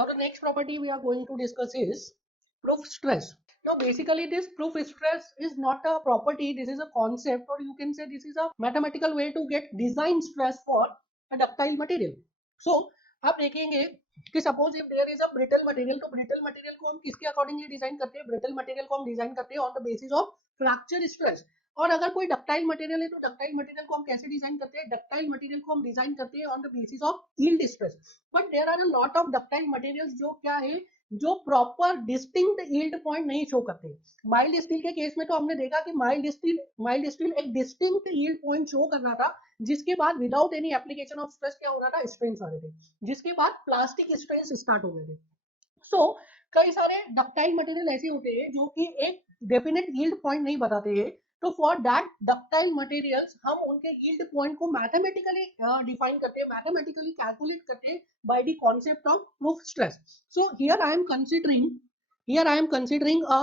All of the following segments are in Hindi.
Now the next property we are going to discuss is proof stress. Now basically this proof stress is not a property, this is a concept, or you can say this is a mathematical way to get design stress for a ductile material. So आप देखेंगे कि suppose if there is a brittle material, तो ब्रिटल मटेरियल को हम किसके अकॉर्डिंगली डिजाइन करते हैं? ब्रिटल मटेरियल को हम डिजाइन करते हैं on the basis of fracture stress. और अगर कोई डक्टाइल मटेरियल है तो डक्टाइल मटेरियल को हम कैसे डिजाइन करते हैं? डक्टाइल मटेरियल को हम डिजाइन करते हैं on the basis of yield stress. But there are a lot of ductile materials जो क्या है, जो प्रॉपर डिस्टिंक्ट यील्ड पॉइंट नहीं शो करते। माइल्ड स्टील के केस में तो हमने देखा कि माइल्ड स्टील एक डिस्टिंक्ट यील्ड पॉइंट शो कर रहा था, जिसके बाद without any application of stress क्या हो रहा था? स्ट्रेन्स आ रहे थे, जिसके बाद प्लास्टिक स्ट्रेन्स स्टार्ट हो गए थे। सो कई सारे डक्टाइल मटेरियल ऐसे होते हैं जो कि एक डेफिनेट यील्ड पॉइंट नहीं बताते हैं, तो फॉर दैट डक्टाइल मटेरियल्स हम उनके यील्ड पॉइंट को मैथमेटिकली डिफाइन करते हैं, मैथमेटिकली कैलकुलेट करते हैं by the concept of proof stress. So here I am considering a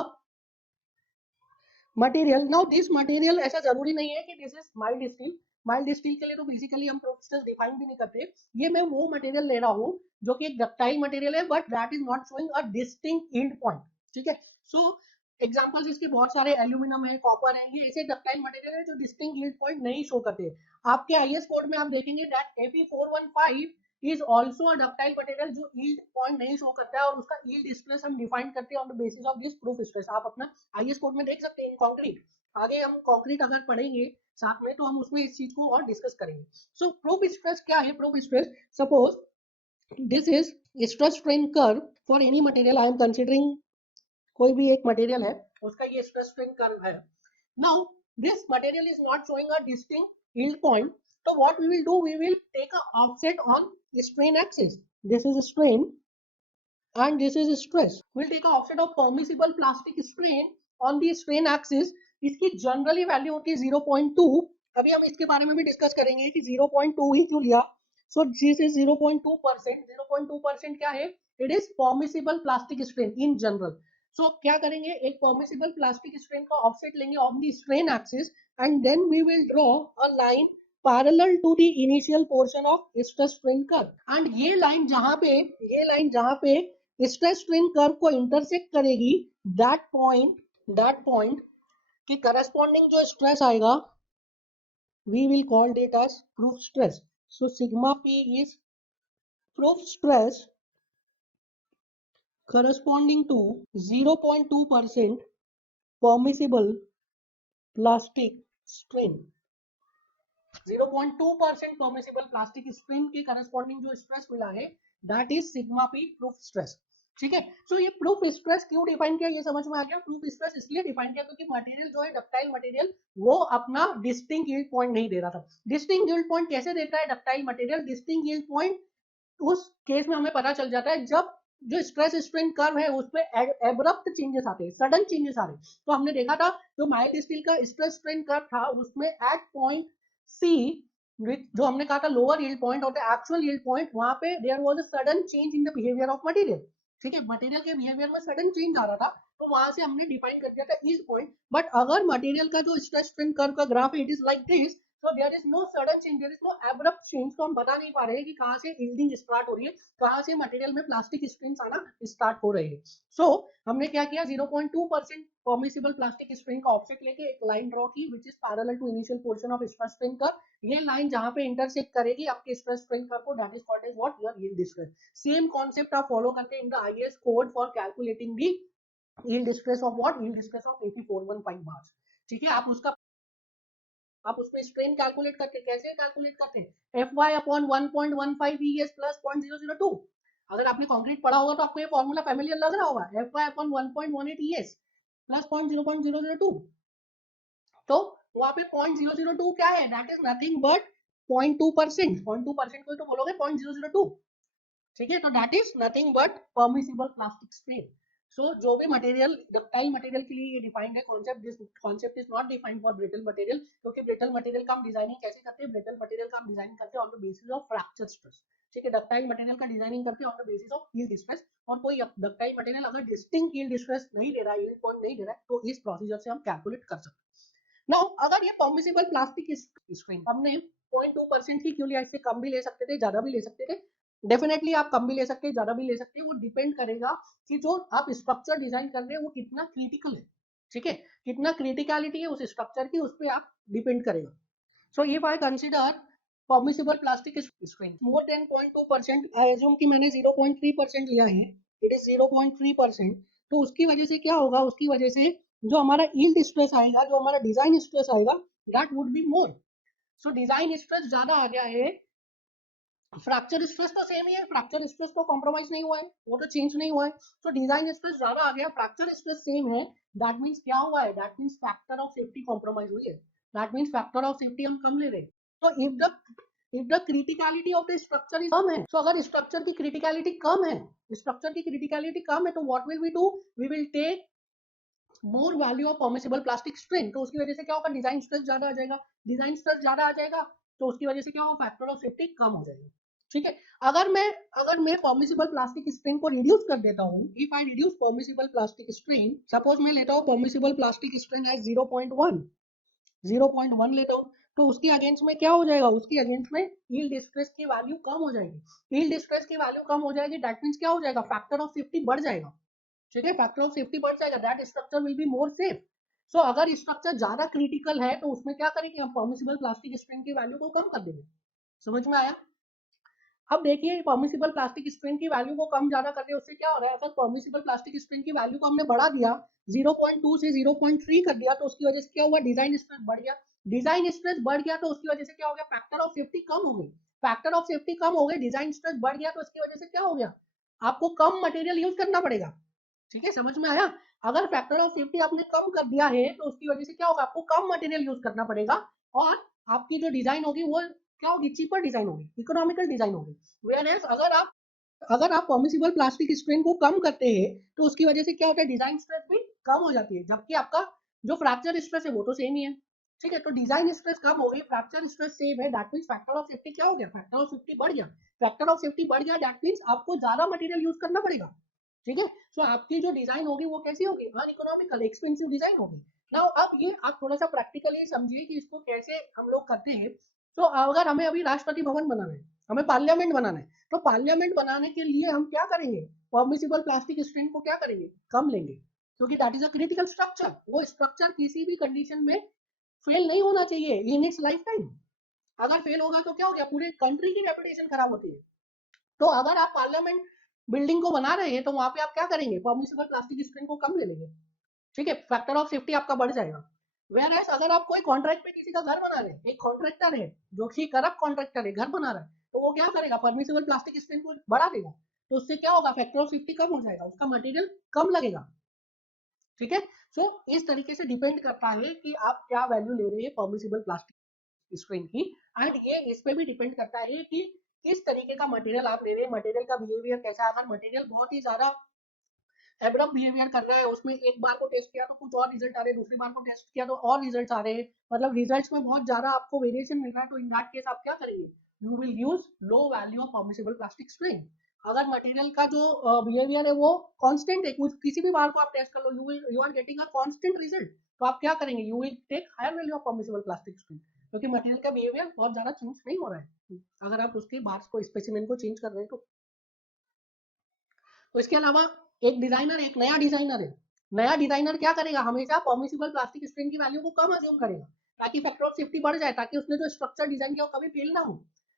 material. Now this material ऐसा जरूरी नहीं है कि this is mild steel. Mild steel के लिए तो बेसिकली हम प्रूफ स्ट्रेस डिफाइन भी नहीं करते। ये मैं वो मटेरियल ले रहा हूँ जो कि एक डक्टाइल मटेरियल है, but that is not showing a distinct yield point. ठीक है, सो एग्जांपल्स इसके बहुत सारे, एल्यूमिनियम है, कॉपर है, ये ऐसे डक्टाइल मटेरियल है जो डिस्टिंक्ट यील्ड पॉइंट नहीं शो करते। आपके आईएस कोड में आप देखेंगे that Fe415 is also a ductile material जो यील्ड पॉइंट नहीं शो करता है, और उसका यील्ड स्ट्रेस हम डिफाइन करते हैं on the basis of this proof stress. आप अपना आईएस कोड में देख सकते हैं इन कंक्रीट। आगे हम कंक्रीट अगर पढ़ेंगे साथ में तो हम उसमें इस चीज को और डिस्कस करेंगे। सो प्रूफ स्ट्रेस क्या है? Proof stress, suppose this is stress strain curve for any material. I am considering कोई भी एक मटेरियल है, उसका ये स्ट्रेस स्ट्रेन कर्व है। Now this material is not showing a distinct yield point, so what we will do, we will take a offset on strain axis. This is strain and this is stress. We'll take a offset of permissible plastic strain on the strain axis. इसकी जनरली वैल्यू होती है 0.2। अभी हम इसके बारे में भी डिस्कस करेंगे कि 0.2 ही क्यों लिया। सो दिस इज 0.2%। 0.2% क्या है? It is permissible plastic strain in general. So क्या करेंगे, एक परमिसिबल प्लास्टिक स्ट्रेन का ऑफसेट लेंगे on the strain axis, and then we will draw a line parallel to the initial portion of stress strain curve. And ये लाइन जहां पे स्ट्रेस स्ट्रेन कर्व को इंटरसेक्ट करेगी, दैट पॉइंट की करस्पॉन्डिंग जो स्ट्रेस आएगा, we will call it as proof stress. So sigma p is proof stress corresponding to 0.2% permissible plastic strain। 0.2% permissible plastic strain के करस्पॉन्डिंग जो स्ट्रेस मिला है, that is sigma P proof stress. ठीक है, सो ये प्रूफ स्ट्रेस क्यों डिफाइन किया, ये समझ में आ गया। प्रूफ स्ट्रेस इसलिए डिफाइन किया क्योंकि मटेरियल जो है डक्टाइल मटेरियल, वो अपना डिस्टिंक्ट यील्ड पॉइंट नहीं दे रहा था। डिस्टिंक्ट यील्ड पॉइंट कैसे देता है ductile material? Distinct yield point उस केस में हमें पता चल जाता है जब जो स्ट्रेस स्ट्रेन कर्व है उसमें एब्रप्ट चेंजेस आते हैं, सडन चेंजेस आ रहे हैं। तो हमने देखा था जो माइल्ड स्टील का स्ट्रेस स्ट्रेन कर्व था, उसमें एट पॉइंट सी, जो हमने कहा था लोअर यील्ड पॉइंट और द एक्चुअल यील्ड पॉइंट, वहां पे there was a sudden change in the behaviour of material. ठीक है, मटेरियल के बिहेवियर में सडन चेंज आ रहा था, तो वहां से हमने डिफाइन कर दिया था यील्ड पॉइंट। बट अगर मटेरियल का जो स्ट्रेस स्ट्रेन कर्व का ग्राफ है, it is like this, so there is no sudden change, there is no abrupt change। तो हम बता नहीं पा रहे हैं कि कहां से यील्डिंग स्टार्ट हो रही है, कहां से मटेरियल में प्लास्टिक स्ट्रेन्स आना स्टार्ट हो रही है। सो हमने क्या किया, 0.2% परमिसिबल प्लास्टिक स्ट्रेन का ऑफसेट लेके एक लाइन ड्रॉ की which is parallel to initial portion of stress strain curve. ये लाइन जहां पे इंटरसेक्ट करेगी आपके स्ट्रेस स्ट्रेन कर्व को, that is called as what, your yield stress. Same concept आप फॉलो करते हैं in the IAS code for calculating the yield stress of what, yield stress of Fe415 bars. ठीक है, आप उसमें स्ट्रेन कैलकुलेट करते, कैसे कैलकुलेट करते हैं? Fy upon 1.15 ES plus 0.002। अगर आपने कंक्रीट पढ़ा होगा तो आपको ये फॉर्मूला फैमिलियर लग रहा होगा, Fy अपॉन 1.18 ES प्लस 0.002। तो वहां पे 0.002 क्या है? That is nothing but 0.2%। 0.2% को तो बोलोगे 0.002। ठीक है, तो that is nothing but permissible plastic strain. So जो भी मटेरियल डक्टाइल मटेरियल के लिए ये डिफाइंड है concept, this concept is not defined for brittle material, क्योंकि ब्रिटल मटेरियल का हम डिजाइनिंग कैसे करते हैं? ब्रिटल मटेरियल का हम डिजाइन करते हैं on the basis of fracture stress. ठीक है, डक्टाइल मटेरियल का डिजाइनिंग करते हैं on the basis of yield stress. और कोई डक्टाइल मटेरियल अगर डिस्टिंक्ट यील्ड स्ट्रेस नहीं दे रहा है, यील्ड पॉइंट नहीं दे रहा है, तो इस प्रोसीजर से हम कैलकुलेट कर सकते हैं। नाउ अगर ये परमिसिबल प्लास्टिक स्ट्रेन हमने 0.2% ही क्यों लिया, इससे कम भी ले सकते थे, ज्यादा भी ले सकते थे। डेफिनेटली आप कम भी ले सकते हैं, ज्यादा भी ले सकते हैं, वो डिपेंड करेगा कि जो आप स्ट्रक्चर डिजाइन कर रहे हैं वो कितना क्रिटिकल है, ठीक है, कितना क्रिटिकलिटी है उस स्ट्रक्चर की, उस पर आप डिपेंड करेगा. So if I consider permissible plastic strength more than 0.2%, I assume कि मैंने 0.3% लिया है, इट इज 0.3%, तो उसकी वजह से क्या होगा, उसकी वजह से जो हमारा यील्ड स्ट्रेस आएगा, जो हमारा डिजाइन स्ट्रेस आएगा, that would be more. So design stress ज्यादा आ गया है, फ्रैक्चर स्ट्रेस तो सेम ही है, फ्रैक्चर स्ट्रेस तो कॉम्प्रोमाइज नहीं हुआ है, वो तो चेंज नहीं हुआ है. तो डिजाइन स्ट्रेस ज्यादा आ गया, फ्रैक्चर स्ट्रेस सेम है, दैट मींस क्या हुआ है, that means factor of safety compromise हुई है, that means factor of safety हम कम ले रहे हैं. तो if the criticality of the structure is come है, तो अगर स्ट्रक्चर की क्रिटिकलिटी कम है, स्ट्रक्चर की क्रिटिकलिटी कम है, तो what will we do, we will take more value of permissible plastic strain. तो उसकी वजह से क्या होगा, डिजाइन स्ट्रेस ज्यादा आ जाएगा, डिजाइन स्ट्रेस ज्यादा आ जाएगा, तो उसकी वजह से क्या होगा, फैक्टर ऑफ सेफ्टी कम हो जाएगा. ठीक है, अगर मैं परमिसिबल प्लास्टिक स्ट्रेन को रिड्यूस कर देता हूँ, if I reduce permissible plastic strain, suppose मैं लेता हूँ परमिसिबल प्लास्टिक स्ट्रेन एज 0.1 लेता हूँ, तो उसकी अगेंस्ट में क्या हो जाएगा, उसकी अगेंस्ट में यील्ड स्ट्रेस की वैल्यू कम हो जाएगी. यील्ड स्ट्रेस की वैल्यू कम हो जाएगी, दैट मींस क्या हो जाएगा, फैक्टर ऑफ सेफ्टी बढ़ जाएगा. ठीक है, फैक्टर ऑफ सेफ्टी बढ़ जाएगा, that structure will be more safe. So अगर स्ट्रक्चर ज्यादा क्रिटिकल है, तो उसमें क्या करेंगे, हम परमिसिबल प्लास्टिक स्ट्रेन की वैल्यू को कम कर देंगे. समझ में आया. अब देखिए परमिसिबल प्लास्टिक स्ट्रेन की वैल्यू को कम ज्यादा करने, उससे क्या हो रहा है, अगर परमिसिबल प्लास्टिक स्ट्रेन की वैल्यू को हमने बढ़ा दिया, 0.2 से 0.3 कर दिया, तो उसकी वजह से क्या हुआ, डिजाइन स्ट्रेस बढ़ गया. डिजाइन स्ट्रेस बढ़ गया तो उसकी वजह से क्या हो गया, फैक्टर ऑफ सेफ्टी कम हो गई. फैक्टर ऑफ सेफ्टी कम हो गई, डिजाइन स्ट्रेस बढ़ गया, तो उसकी वजह से क्या हो गया, आपको कम मटेरियल यूज करना पड़ेगा. ठीक है, समझ में आया. अगर फैक्टर ऑफ सेफ्टी आपने कम कर दिया है, तो उसकी वजह से क्या होगा, आपको कम मटेरियल यूज करना पड़ेगा, और आपकी जो डिजाइन होगी वो क्या होगी, चीपर डिजाइन होगी, इकोनॉमिकल डिजाइन होगी. Whereas अगर आप परमिसिबल प्लास्टिक स्ट्रेन को कम करते हैं, तो उसकी वजह से क्या होता है, डिजाइन स्ट्रेस भी कम हो जाती है, जबकि आपका जो फ्रैक्चर स्ट्रेस है वो तो सेम ही है. ठीक है, तो डिजाइन स्ट्रेस कम हो गई, फ्रैक्चर स्ट्रेस सेम है, that means factor of safety क्या हो गया, फैक्टर ऑफ सेफ्टी बढ़ गया. फैक्टर ऑफ सेफ्टी बढ़ गया, दैट मींस आपको ज्यादा मटेरियल यूज करना पड़ेगा. ठीक है, सो आपकी जो डिजाइन होगी वो कैसी होगी, अनइकोनॉमिकल एक्सपेंसिव डिजाइन होगी. नाउ अब ये आप थोड़ा सा प्रैक्टिकली समझिए कि इसको कैसे हम लोग करते हैं. तो अगर हमें अभी राष्ट्रपति भवन बनाना है, हमें पार्लियामेंट बनाना है, तो पार्लियामेंट बनाने के लिए हम क्या करेंगे, परमिसिबल प्लास्टिक स्ट्रेन को क्या करेंगे, कम लेंगे, क्योंकि that is a critical structure. वो स्ट्रक्चर किसी भी कंडीशन में फेल नहीं होना चाहिए इन इट्स लाइफ टाइम. अगर फेल होगा तो क्या हो गया, पूरे कंट्री की रेपुटेशन खराब होती है. तो अगर आप पार्लियामेंट बिल्डिंग को बना रहे हैं, तो वहां पे आप क्या करेंगे, परमिसिबल प्लास्टिक स्ट्रेन को कम ले लेंगे. ठीक है, फैक्टर ऑफ सेफ्टी आपका बढ़ जाएगा. वेयर एज अगर आप कोई कॉन्ट्रैक्ट पे किसी का घर बना रहे हैं, एक कॉन्ट्रैक्टर है जो कि करप्ट कॉन्ट्रैक्टर है, घर बना रहा है, तो वो क्या करेगा, परमिसिबल प्लास्टिक स्ट्रेन को बढ़ा देगा, तो उससे क्या होगा, फैक्टर ऑफ सेफ्टी कम हो जाएगा, उसका मटेरियल कम लगेगा. ठीक है, सो इस तरीके से डिपेंड करता है कि आप क्या वैल्यू ले रहे हैं परमिसिबल प्लास्टिक स्ट्रेन की. एंड ये इस पे भी डिपेंड करता है कि किस तरीके का मटेरियल आप ले रहे हैं, मटेरियल का बिहेवियर कैसा है. अगर मटेरियल बहुत ही ज्यादा एब्रप्ट बिहेवियर कर रहा है, उसमें एक बार को टेस्ट किया तो कुछ और रिजल्ट आ रहे हैं, दूसरी बार को टेस्ट किया तो और रिजल्ट आ रहे हैं, मतलब रिजल्ट्स में बहुत ज्यादा आपको वेरिएशन मिल रहा है, तो इन दैट केस आप क्या करेंगे, you will use low value of permissible plastic strain. अगर मटेरियल का जो बिहेवियर है वो कांस्टेंट है, कुछ किसी भी बार को आप टेस्ट कर लो, you are getting a constant result, तो आप क्या करेंगे, you will take higher value of permissible plastic strain, क्योंकि मटेरियल का बिहेवियर बहुत ज्यादा चेंज नहीं हो रहा है, अगर आप उसके बार्स को, स्पेसिमेन को चेंज कर रहे हैं तो इसके अलावा एक डिजाइनर, एक नया डिजाइनर है, नया डिजाइनर क्या करेगा, हमेशा परमिसिबल प्लास्टिक स्ट्रेन की वैल्यू को कम अज्यूम करेगा, ताकि फैक्टर ऑफ सेफ्टी बढ़ जाए, ताकि उसने जो स्ट्रक्चर डिजाइन किया वो कभी फेल ना हो.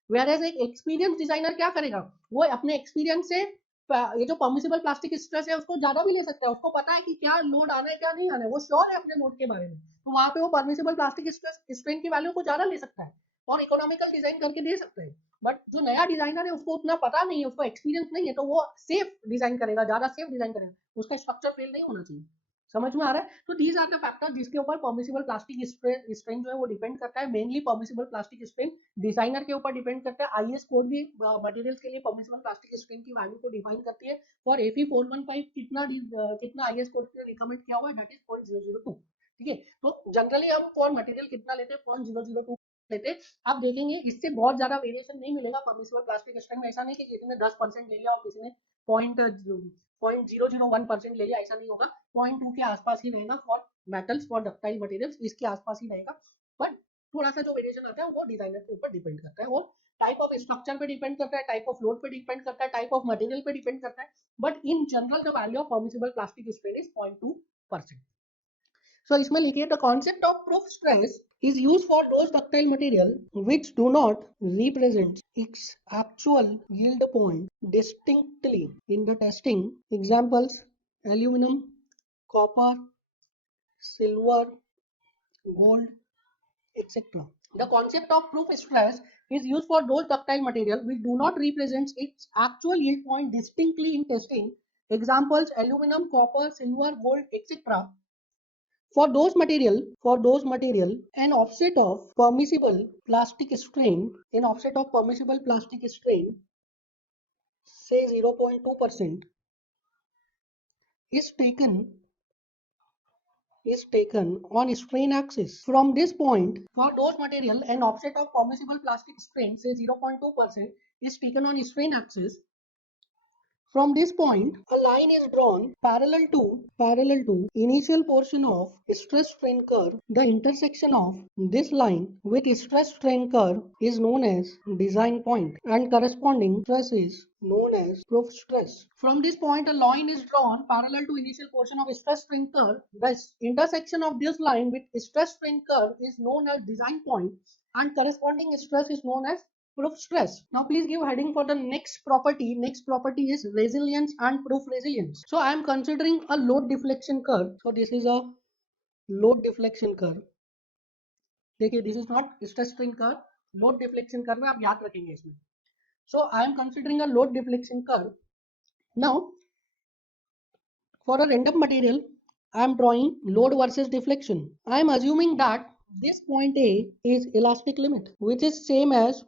वेयर एक एक्सपीरियंस डिजाइनर क्या करेगा, वो अपने एक्सपीरियंस से ये जो परमिसिबल प्लास्टिक स्ट्रेस है उसको ज्यादा भी ले सकता है, उसको पता है कि क्या लोड आना है क्या नहीं आना है, वो श्योर है अपने लोड के बारे में, तो वहां पे वो परमिसिबल प्लास्टिक स्ट्रेन की वैल्यू को ज्यादा ले सकता है और इकोनॉमिकल डिजाइन करके दे सकता है. बट जो नया डिजाइनर है उसको उतना पता नहीं है, उसको एक्सपीरियंस नहीं है, तो वो सेफ डिजाइन करेगा, ज्यादा सेफ डिजाइन करेगा, उसका स्ट्रक्चर फेल नहीं होना चाहिए. समझ में आ रहा है. तो दीज आर द फैक्टर जिसके ऊपर परमिसिबल प्लास्टिक स्ट्रेन जो है वो डिपेंड करता है. Mainly permissible plastic strain designer के ऊपर डिपेंड करता है. आईएस कोड भी मटेरियल्स के लिए परमिसिबल प्लास्टिक स्ट्रेन की वैल्यू को डिफाइन करती है. फॉर एफई 415 कितना आईएस कोड के लिए रिकमेंड किया हुआ है, दैट इज 0.002. ठीक है, तो जनरली हम फॉर मटेरियल कितना लेते हैं, 0.002 लेते हैं. आप देखेंगे इससे बहुत ज्यादा वेरिएशन नहीं मिलेगा परमिसिबल प्लास्टिक स्ट्रेन में. ऐसा नहीं कि किसी ने 10% ले लिया और किसी ने पॉइंट 0.001% ले लिया, ऐसा नहीं होगा. 0.2 के आसपास ही रहेगा for metals, for ductile materials, इसके आसपास ही रहेगा. बट थोड़ा सा जो वेरिएशन आता है वो डिजाइनर के ऊपर डिपेंड करता है, वो टाइप ऑफ स्ट्रक्चर पे डिपेंड करता है, टाइप ऑफ लोड पे डिपेंड करता है, टाइप ऑफ मटेरियल पे डिपेंड करता है, but in general the value of permissible plastic strain is 0.2%. So इसमें लिखिए the concept of proof stress is used for those ductile material which do not represent its actual yield point distinctly in the testing. Examples: aluminum, copper, silver, gold, etc. The concept of proof stress is used for those ductile material which do not represent its actual yield point distinctly in testing. Examples: aluminum, copper, silver, gold, etc. For those material, an offset of permissible plastic strain, say 0.2%, is taken on strain axis. From this point, for those material, an offset of permissible plastic strain, say 0.2%, is taken on strain axis. From this point, a line is drawn parallel to initial portion of stress strain curve. The intersection of this line with stress strain curve is known as design point, and corresponding stress is known as proof stress. From this point, a line is drawn parallel to initial portion of stress strain curve. The intersection of this line with stress strain curve is known as design point, and corresponding stress is known as proof stress. Now please give heading for the next property. Next property is resilience and proof resilience. So I am considering a load deflection curve. So this is a load deflection curve. देखिए, this is not stress strain curve. Load deflection curve आप याद रखेंगे इसमें. So I am considering a load deflection curve. Now for a random material, I am drawing load versus deflection. I am assuming that this point A is elastic limit, which is same as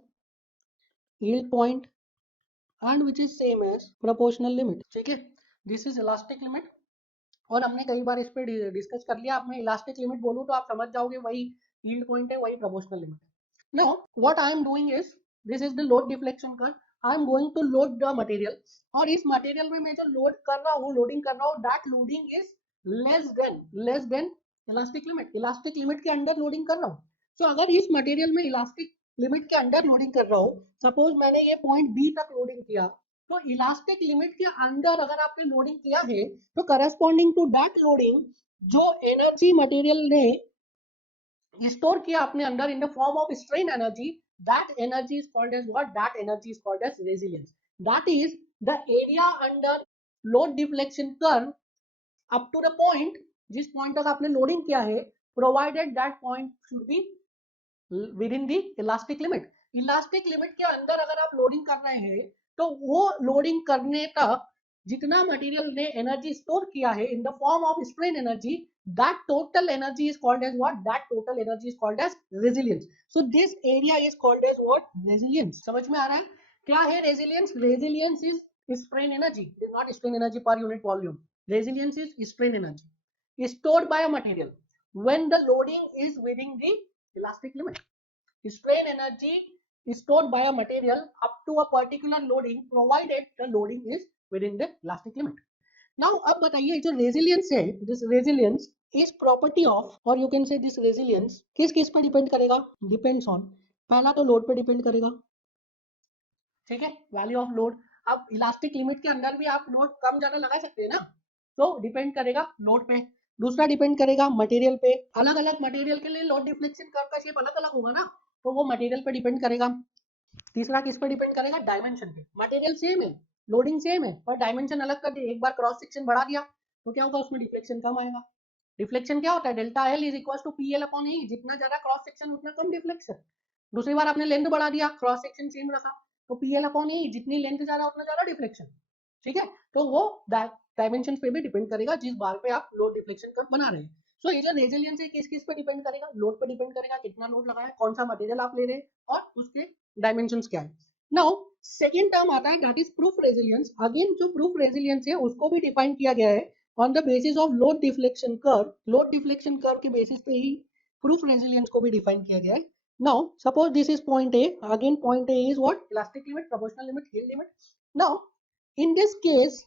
yield point and which is same as proportional limit. ठीक है, this is elastic limit और हमने कई बार इस पे डिस्कस कर लिया. अब मैं इलास्टिक लिमिट बोलूँ तो आप समझ जाओगे वही यील्ड पॉइंट है, वही प्रोपोर्शनल लिमिट है. Now what I am doing is, this is the load deflection curve. I am going to load the material, और इस मटेरियल में मैं जो लोड कर रहा हूँ, लोडिंग कर रहा हूँ, that loading is less than elastic limit के अंडर लोडिंग कर रहा हूँ. सो अगर इस मटेरियल में इलास्टिक लिमिट के अंडर लोडिंग कर रहा हूँ, सपोज मैंने ये पॉइंट बी तक लोडिंग किया, तो इलास्टिक लिमिट के अंदर अगर आपने लोडिंग किया है, तो करस्पॉन्डिंग टू दैट लोडिंग जो एनर्जी मटेरियल ने स्टोर किया अपने अंदर in the form of strain energy, that energy is called as what, that energy is called as resilience. That is the area under load deflection curve up to the point, जिस पॉइंट तक आपने लोडिंग किया है, provided that point should be within the elastic limit. Elastic limit के अंदर अगर आप लोडिंग कर रहे हैं, तो वो लोडिंग करने तक जितना मटेरियल ने एनर्जी स्टोर किया है in the form of strain energy, that total energy is called as what, that total energy is called as resilience. So this area is called as what, resilience. समझ में आ रहा है क्या है resilience? Resilience is strain energy, it is not strain energy per unit volume. Resilience is strain energy stored by a material when the loading is within the elastic limit. Strain energy is stored by a material up to a particular loading, provided the loading is within the elastic limit. Now अब बताइए जो रेजिलियंस है, this resilience is property of, और you can say this resilience किस किस पर डिपेंड करेगा, डिपेंड्स ऑन, पहला तो लोड पे डिपेंड करेगा. ठीक है, वैल्यू ऑफ लोड. अब इलास्टिक लिमिट के अंदर भी आप लोड कम ज्यादा लगा सकते हैं ना, तो डिपेंड करेगा लोड पे. दूसरा डिपेंड करेगा मटेरियल पे, अलग अलग मटेरियल के लिए लोड डिफ्लेक्शन कर्व का शेप अलग अलग होगा ना, तो वो मटेरियल पे डिपेंड करेगा. तीसरा किस पे डिपेंड करेगा, डायमेंशन पे. मटेरियल सेम है, लोडिंग सेम है, पर डायमेंशन अलग कर दिया, एक बार क्रॉस सेक्शन बढ़ा दिया तो क्या होगा, उसमें डिफ्लेक्शन कम आएगा. डिफ्लेक्शन क्या होता है, delta L is equal to P L upon E, जितना ज्यादा क्रॉस सेक्शन उतना कम डिफ्लेक्शन. दूसरी बार आपने लेंथ बढ़ा दिया, क्रॉस सेक्शन सेम रखा, तो पी एल अपॉन ई, जितनी लेंथ ज्यादा उतना ज्यादा डिफ्लेक्शन. ठीक है, तो वो डायमेंशन पे भी डिपेंड करेगा जिस बार पे आप लोड डिफ्लेक्शन कर्व बना रहे हैं. सो ये जो रेजिलियंस है किस किस पे डिपेंड करेगा, लोड पे डिपेंड करेगा, कितना लोड लगाया, कौन सा मटेरियल आप ले रहे हैं, और उसके डायमेंशंस क्या है. नाउ सेकेंड टर्म आता है that is proof resilience. Again जो प्रूफ रेजिलियंस है उसको भी डिफाइन किया गया है on the basis of load deflection curve. Load deflection curve के बेसिस पे ही प्रूफ रेजिलियंस को भी डिफाइन किया गया है. Now suppose this is point A, again point A is what, elastic limit, proportional limit, yield limit. Now in this case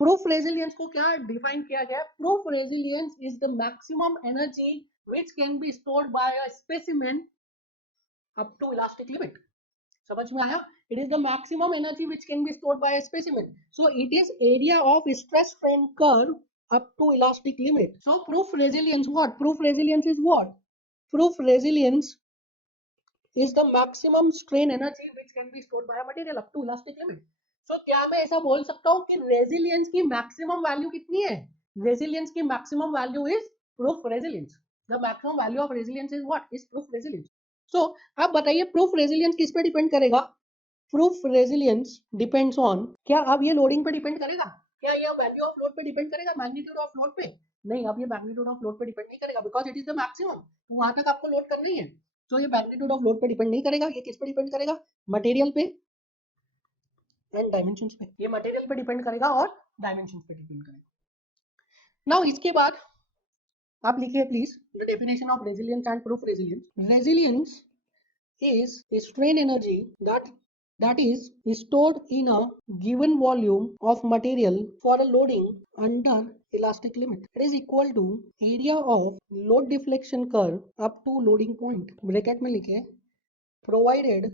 proof resilience को क्या डिफाइन किया गया, proof resilience is the maximum energy which can be stored by a specimen up to elastic limit. समझ में आया? It is the maximum energy which can be stored by a specimen. So it is area of stress strain curve up to elastic limit. So proof resilience, what? Proof resilience is what? Proof resilience is the maximum strain energy which can be stored by a material up to elastic limit. So क्या मैं ऐसा बोल सकता हूँ कि resilience की maximum value कितनी है? Resilience की maximum value is proof resilience. The maximum value of resilience is what? Is proof resilience. So आप बताइए proof resilience किस पे डिपेंड करेगा? Proof resilience depends on, क्या अब ये लोडिंग पे डिपेंड करेगा? क्या ये वैल्यू ऑफ लोड पे डिपेंड करेगा? मैग्नीट्यूड ऑफ लोड पे? नहीं, अब ये मैग्नीट्यूड ऑफ लोड पे डिपेंड नहीं करेगा because it is the maximum. वहां तक आपको लोड करना ही है. तो ये मैग्नीट्यूड ऑफ लोड पे डिपेंड नहीं करेगा. ये किस पे डिपेंड करेगा? मटेरियल पे एंड डायमेंशंस पे. ये मटेरियल पे डिपेंड करेगा और डायमेंशंस पे डिपेंड करेगा. नाउ इसके बाद आप लिखिए please the definition of resilience and proof resilience. Resilience is strain energy that is stored in a given volume of material for a loading under elastic limit. It is equal to area of load deflection curve up to loading point. Bracket में लिखे provided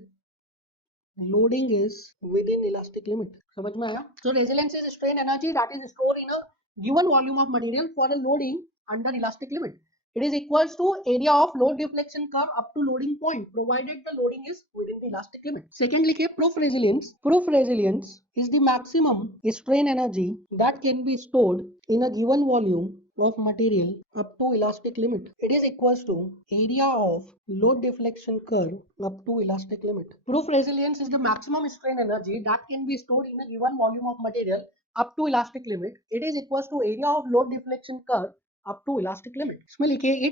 loading is within elastic limit. समझ में आया? So resilience is strain energy that is stored in a given volume of material for a loading under elastic limit. It is equals to area of load deflection curve up to loading point provided the loading is within the elastic limit. Second लिखिए proof resilience. Proof resilience is the maximum strain energy that can be stored in a given volume of material up to elastic limit. It is equals to area of load deflection curve up to elastic limit. Proof resilience is the maximum strain energy that can be stored in a given volume of material up to elastic limit. It is equals to area of load deflection curve up to elastic limit. इसमें लिखिए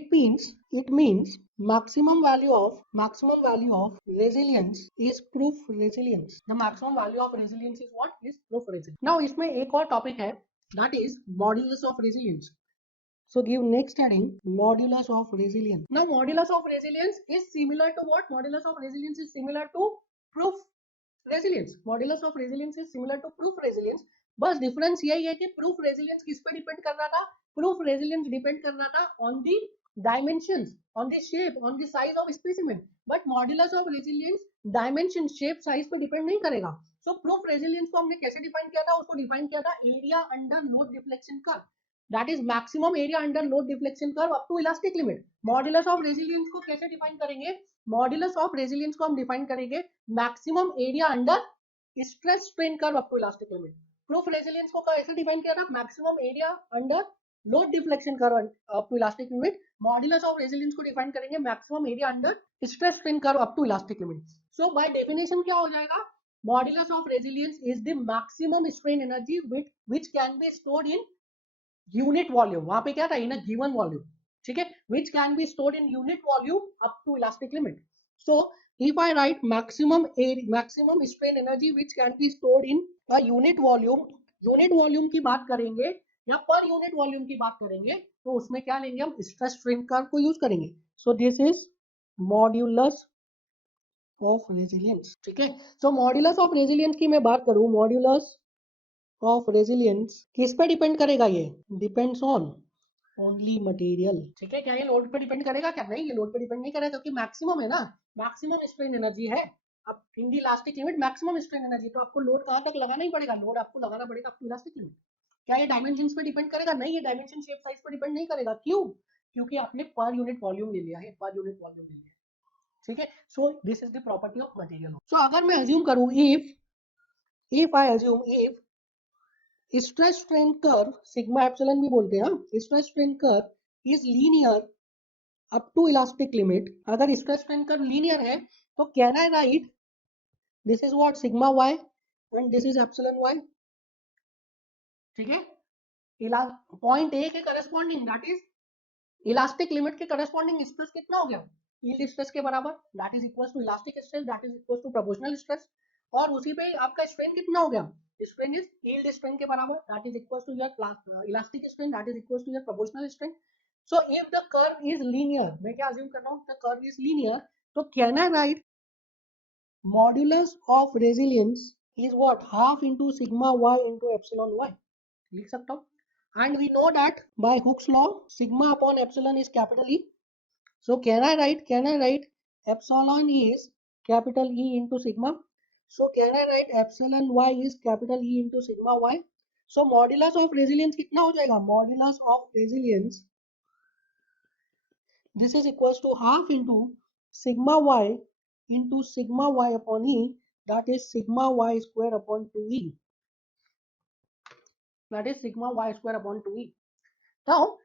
it means maximum value of resilience is proof resilience. The maximum value of resilience is what? Is proof resilience. Now इसमें एक और टॉपिक है that is modulus of resilience. So give next heading modulus of resilience. Now modulus of resilience is similar to what? Modulus of resilience is similar to proof resilience. Modulus of resilience is similar to proof resilience. बस डिफरेंस यही है कि प्रूफ रेजिलियंस किस पे डिपेंड कर रहा था? प्रूफ रेजिलियंस डिपेंड कर रहा था on the dimensions, on the shape, on the size of specimen. But modulus of resilience dimension, shape, size पे डिपेंड नहीं करेगा. सो प्रूफ रेजिलियंस को हमने कैसे डिफाइन किया था? उसको डिफाइन किया था area under load deflection curve. That is maximum area under load deflection curve up to elastic limit. Modulus of resilience को कैसे डिफाइन करेंगे? मॉड्यूलस ऑफ रेजिलियंस को हम डिफाइन करेंगे maximum area under stress strain curve up to elastic limit. Proof resilience को कैसे डिफाइन किया था? Maximum area under load deflection curve up to elastic limit. Modulus of resilience को डिफाइन करेंगे maximum area under stress strain curve up to elastic limit. So by definition क्या हो जाएगा? Modulus of resilience is the maximum strain energy which can be stored in unit volume. वहां पे क्या था? In a given volume. ठीक है, which can be stored in unit volume up to elastic limit. So if I write maximum strain energy which can be stored in a unit volume की बात करेंगे या पर यूनिट वॉल्यूम की बात करेंगे तो उसमें क्या लेंगे? हम स्ट्रेस स्ट्रेन कर्व को यूज करेंगे. सो this is modulus of resilience. ठीक है, सो मॉड्यूलस ऑफ रेजिलियंस की मैं बात करूं, मॉड्यूलस ऑफ रेजिलियंस किस पे डिपेंड करेगा? ये डिपेंड्स ऑन ओनली मटेरियल. ठीक है, क्या ये लोड पे डिपेंड करेगा? क्या नहीं, ये लोड पे डिपेंड नहीं करेगा क्योंकि मैक्सिमम है ना, मैक्सिमम स्ट्रेन एनर्जी है. अब in the elastic limit maximum strain energy, तो आपको लोड कहां तक लगाना ही पड़ेगा? लोड आपको लगाना पड़ेगा अप टू इलास्टिक लिमिट. क्या ये डायमेंशंस पे डिपेंड करेगा? नहीं, ये डायमेंशन, शेप, साइज पे डिपेंड नहीं करेगा. क्यों? क्योंकि आपने पर यूनिट वॉल्यूम ले लिया है, पर यूनिट वॉल्यूम ले लिया है. ठीक है, so this is the property of material. So अगर मैं अज्यूम करूं, if I assume if stress strain curve, sigma epsilon भी बोलते हैं, stress strain curve is linear up to elastic limit. अगर स्ट्रेस स्ट्रेन कर्व लीनियर है तो can I write this is what? Sigma y and this is epsilon y. ठीक है, पॉइंट ए के corresponding that is elastic limit के करस्पॉन्डिंग स्ट्रेस कितना हो गया? यील्ड स्ट्रेस के बराबर, that is equals to elastic stress that is equals to proportional stress. और उसी पे आपका स्ट्रेन कितना हो गया? स्ट्रेन इज यील्ड स्ट्रेन के बराबर, that is equals to your elastic strain that is equals to your proportional strain. So if the curve is linear, मैं क्या अज्यूम कर रहा हूं? द कर्व इज लीनियर, तो can I write modulus of resilience is what? Half into sigma y into epsilon y. लिख सकता हूं. And we know that by Hooke's law, sigma upon epsilon is capital E. So can I write epsilon is capital E into sigma? So can I write epsilon y is capital E into sigma y? So modulus of resilience कितना हो जाएगा? Modulus of resilience, this is equals to half into sigma y into sigma y upon E, that is sigma y square upon 2E. That is sigma y square upon 2E. Now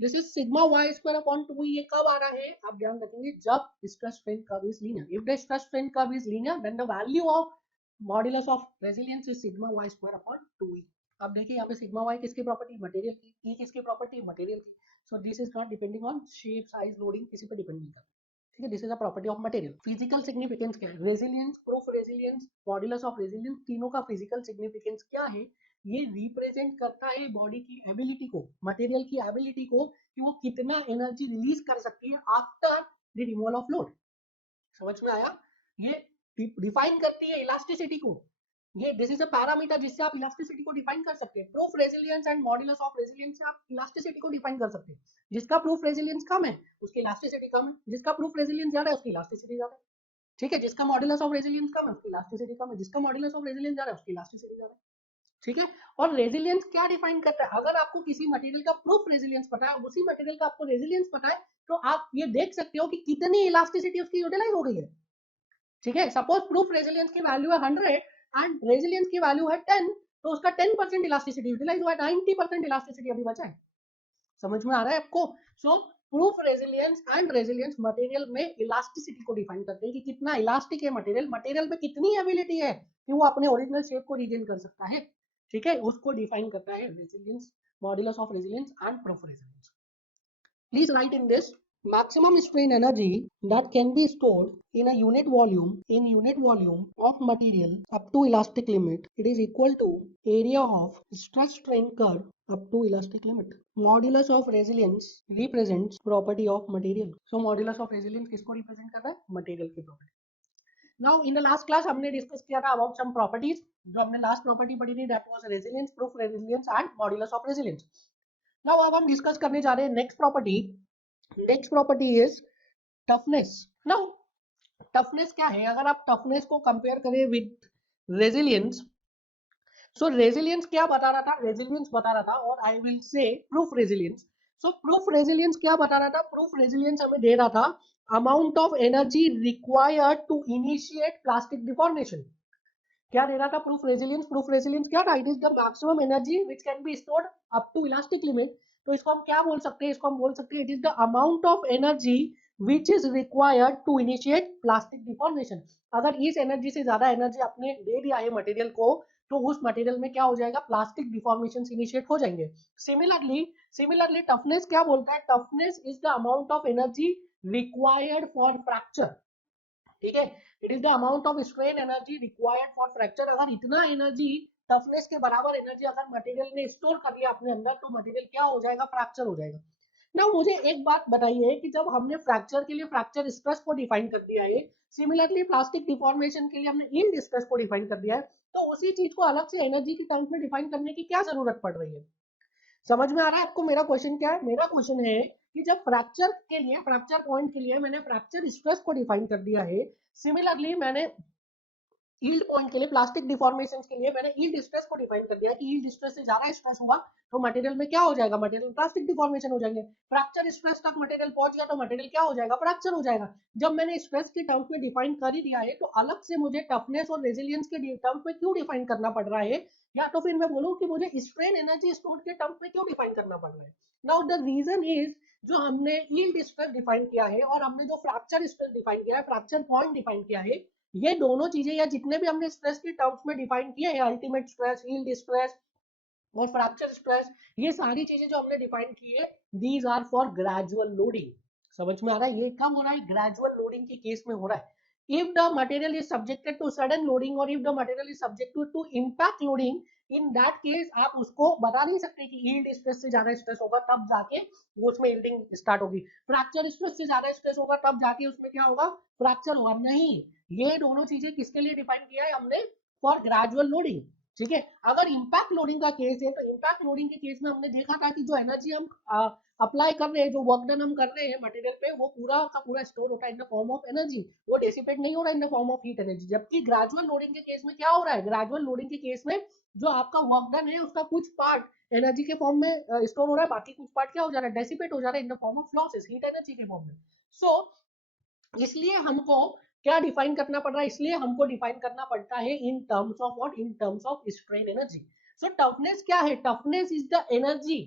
this is sigma Y square upon 2, ये कब आ रहा है? आप ध्यान रखेंगे जब stress strain curve is linear. If the stress strain curve is linear then the value of modulus of resilience is sigma Y square upon 2e. अब देखिए यहाँ पे सिग्मा वाई किसकी प्रॉपर्टी? मटेरियल की. ई किसकी प्रॉपर्टी? मटेरियल की. So this is not depending on shape, size, loading, किसी पे डिपेंड नहीं करता. ठीक है, this is a property of material. Physical significance क्या है? Resilience, proof resilience, modulus of resilience, तीनों का फिजिकल सिग्निफिकेंस क्या है? ये रिप्रेजेंट करता है बॉडी की एबिलिटी को, मटेरियल की एबिलिटी को, कि वो कितना एनर्जी रिलीज कर सकती है after the removal of load. समझ में आया? ये डिफाइन करती है इलास्टिसिटी को. ये दिस इज अ पैरामीटर जिससे आप इलास्टिसिटी को डिफाइन कर सकते हैं. Proof resilience and modulus of resilience से आप इलास्टिसिटी को डिफाइन कर सकते हैं. जिसका प्रूफ रेजिलियंस कम है उसकी इलास्टिसिटी कम है, जिसका प्रूफ रेजिलियंस ज्यादा है उसकी इलास्टिसिटी ज्यादा है. ठीक है, जिसका मॉड्यूलस ऑफ रेजिलियंस कम है उसकी इलास्टिसिटी कम है, जिसका मॉड्यूलस ऑफ रेजिलियंस ज्यादा है उसकी इलास्टिसिटी ज्यादा है. ठीक है, और रेजिलियंस क्या डिफाइन करता है? अगर आपको किसी मटेरियल का प्रूफ रेजिलियंस पता है और उसी मटेरियल का आपको रेजिलियंस पता है, तो आप ये देख सकते हो कि कितनी इलास्टिसिटी उसकी यूटिलाइज हो गई है. ठीक है, सपोज प्रूफ रेजिलियंस की वैल्यू है 100 एंड रेजिलियंस की वैल्यू है 10, तो उसका 10% इलास्टिसिटी यूटिलाइज हुआ है, 90% इलास्टिसिटी अभी बचा है. समझ में आ रहा है आपको? सो proof resilience and resilience material में इलास्टिसिटी को डिफाइन करते हैं कि कितना इलास्टिक है मटेरियल, मटेरियल में कितनी एबिलिटी है कि वो अपने ओरिजिनल शेप को रिटेन कर सकता है. ठीक है, उसको डिफाइन करता है resilience, modulus of resilience and proof resilience. Please write in this: maximum strain energy that can be stored in a unit volume of material up to elastic limit, it is equal to area of stress strain curve up to elastic limit. Modulus of resilience represents property of material. So modulus of resilience किसको represent कर रहा है? Material की property. Now in the last class हमने discuss किया था about some properties. जो हमने last property पढ़ी थी that was resilience, proof resilience and modulus of resilience. Now अब हम डिस्कस करने जा रहे हैं next property. Next property is toughness. Now toughness क्या है? अगर आप टफनेस को कंपेयर करें विद रेजिलियंस, सो रेजिलियंस क्या बता रहा था? रेजिलियंस बता रहा था, और I will say proof resilience. So proof resilience क्या बता रहा था? प्रूफ रेजिलियंस हमें दे रहा था amount of energy required to initiate plastic deformation. क्या दे रहा था प्रूफ रेजिलियंस? प्रूफ रेजिलियंस क्या था? It is the maximum energy which can be stored up to elastic limit. तो इसको हम क्या बोल सकते हैं? इसको हम बोल सकते हैं it is the amount of energy which is required to initiate plastic deformation. अगर इस एनर्जी से ज्यादा एनर्जी आपने दे दिया है मटेरियल को, तो उस मटेरियल में क्या हो जाएगा? प्लास्टिक डिफॉर्मेशन इनिशिएट हो जाएंगे. सिमिलरली टफनेस क्या बोलता है? Toughness is the amount of energy required for fracture. ठीक है, it is the amount of strain energy required for fracture. अगर इतना एनर्जी, टफनेस के बराबर एनर्जी अगर मटेरियल ने स्टोर कर लिया अपने अंदर, तो मटेरियल क्या हो जाएगा? फ्रैक्चर हो जाएगा. ना मुझे एक बात बताइए कि जब हमने फ्रैक्चर के लिए फ्रैक्चर स्ट्रेस को डिफाइन कर दिया है, सिमिलरली प्लास्टिक डिफॉर्मेशन के लिए हमने यील्ड स्ट्रेस को डिफाइन कर दिया है, तो उसी चीज को अलग से एनर्जी की टर्म्स में डिफाइन करने की क्या जरूरत पड़ रही है? समझ में आ रहा है आपको मेरा क्वेश्चन क्या है? मेरा क्वेश्चन है कि जब फ्रैक्चर के लिए, फ्रैक्चर पॉइंट के लिए मैंने फ्रैक्चर स्ट्रेस को डिफाइन कर दिया है, सिमिलरली मैंने यील्ड पॉइंट के लिए, प्लास्टिक डिफॉर्मेशन के लिए मैंने यील्ड स्ट्रेस को डिफाइन कर दिया कि यील्ड स्ट्रेस से ज्यादा स्ट्रेस होगा तो मटेरियल में क्या हो जाएगा? मटेरियल प्लास्टिक डिफॉर्मेशन हो जाएंगे. फ्रैक्चर स्ट्रेस तक मटेरियल पहुंच गया तो मटेरियल क्या हो जाएगा? फ्रैक्चर हो जाएगा. जब मैंने स्ट्रेस के टर्म्स में डिफाइन कर ही दिया है, तो अलग से मुझे टफनेस और रेजिलियंस के टर्म्स में क्यों डिफाइन करना पड़ रहा है? या तो फिर मैं बोलूं कि मुझे स्ट्रेन एनर्जी स्टोर्ड के टर्म्स में क्यों डिफाइन करना पड़ रहा है? नाउ द रीजन इज, जो हमने यील्ड स्ट्रेस डिफाइन किया है और हमने जो फ्रैक्चर स्ट्रेस डिफाइन किया है, फ्रैक्चर पॉइंट डिफाइन किया है, ये दोनों चीजें या जितने भी हमने स्ट्रेस के टर्म्स में डिफाइन किए हैं, अल्टीमेट स्ट्रेस, यील्ड स्ट्रेस और फ्रैक्चर स्ट्रेस, ये सारी चीजें जो हमने डिफाइन की है, these are for gradual loading. समझ में आ रहा है? ये कब हो रहा है? ग्रेजुअल लोडिंग के केस में हो रहा है. if the material is subjected to sudden loading or if the material is subjected to impact loading, in that case आप उसको बता नहीं सकते कि yield स्ट्रेस से ज्यादा स्ट्रेस होगा तब जाके वो उसमें yielding स्टार्ट होगी, फ्रैक्चर स्ट्रेस से ज्यादा स्ट्रेस होगा तब जाके उसमें क्या होगा? फ्रैक्चर होगा. नहीं, ये दोनों चीजें किसके लिए डिफाइन किया है हमने? For gradual loading. ठीक है, अगर इंपैक्ट लोडिंग का केस है तो इंपैक्ट लोडिंग के केस में हमने देखा था कि जो एनर्जी हम अप्लाई कर रहे हैं, जो वर्क डन हम कर रहे हैं मटेरियल पे, वो पूरा का पूरा स्टोर होता है in the form of energy, वो डिसिपेट नहीं हो रहा है in the form of heat energy. जबकि ग्रेजुअल लोडिंग के केस में क्या हो रहा है, ग्रेजुअल लोडिंग के केस में जो आपका वर्क डन है उसका कुछ पार्ट एनर्जी के फॉर्म में स्टोर हो रहा है, बाकी कुछ पार्ट क्या हो जा रहा है, डेसिपेट हो जा रहा है in the form of losses, heat energy के फॉर्म में। सो इसलिए हमको क्या डिफाइन करना पड़ रहा है, इसलिए हमको डिफाइन करना पड़ता है in terms of what, in terms of strain energy. So toughness क्या है, toughness is the energy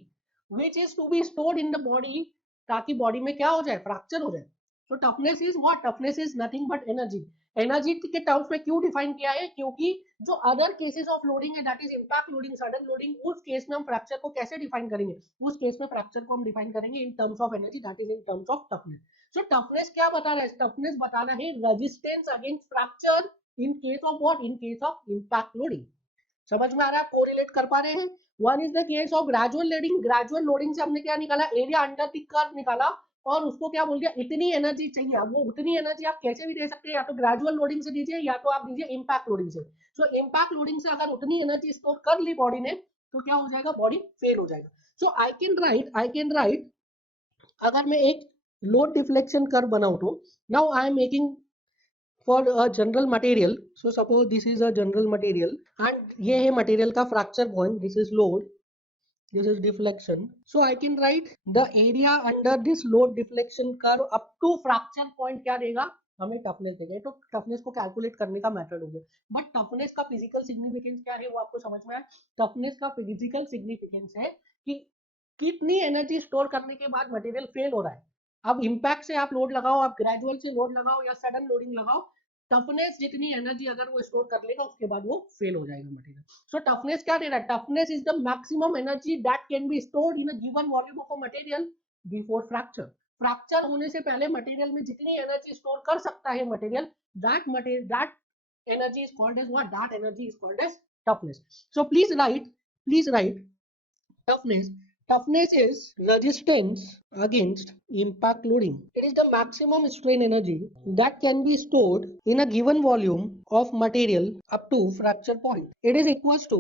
which is to be stored in the body, ताकि बॉडी में क्या हो जाए, फ्रैक्चर हो जाए। So toughness is what, toughness is nothing but energy. Energy के टर्म्स में क्यों डिफाइन किया है, क्योंकि जो अदर केसेस ऑफ लोडिंग है, that is impact loading, sudden loading, उस केस में हम फ्रैक्चर को कैसे डिफाइन करेंगे, उस केस में फ्रैक्चर को हम डिफाइन करेंगे इन terms of energy, that is in terms of toughness. So toughness क्या बता रहा है, टफनेस बताना है resistance against fracture in case of what, in case of impact loading. समझ में आ रहा है, कोरिलेट कर पा रहे हैं। One is the case of gradual loading, gradual loading से हमने क्या निकाला, एरिया अंडर द कर्व निकाला, और उसको क्या बोल दिया, इतनी एनर्जी चाहिए। अब वो उतनी एनर्जी आप कैसे भी दे सकते हैं, या तो ग्रेजुअल लोडिंग से दीजिए, या तो आप दीजिए इंपैक्ट लोडिंग से। सो इंपैक्ट लोडिंग से अगर उतनी एनर्जी स्टोर कर ली बॉडी ने, तो क्या हो जाएगा, बॉडी फेल हो जाएगा। सो आई कैन राइट, अगर मैं एक लोड डिफ्लेक्शन कर्व बनाऊं तो, now I am making for a general material, so suppose this is a general material and ये है material का fracture point, this is load, this is deflection, so I can write the area under this load deflection curve up to fracture point क्या देगा, हमें टफनेस देगा। तो टफनेस को कैलकुलेट करने का मेथड हो गया, बट टफनेस का फिजिकल सिग्निफिकेंस क्या है वो आपको समझ में आया। टफनेस का फिजिकल सिग्निफिकेंस है कि कितनी एनर्जी स्टोर करने के बाद मटेरियल फेल हो रहा है। अब इंपैक्ट से आप लोड लगाओ, आप ग्रेजुअल से लोड लगाओ या सडन लोडिंग लगाओ, टफनेस जितनी एनर्जी अगर वो स्टोर कर लेगा उसके बाद वो फेल हो जाएगा मटेरियल। सो टफनेस क्या दे रहा है, toughness is the maximum energy that can be stored in a given volume of a material before fracture. Fracture होने से पहले मटेरियल में जितनी एनर्जी स्टोर कर सकता है material, that energy is called as what, that energy is called as toughness. So please write toughness. Toughness is resistance against impact loading. It is the maximum strain energy that can be stored in a given volume of material up to fracture point. It is equals to,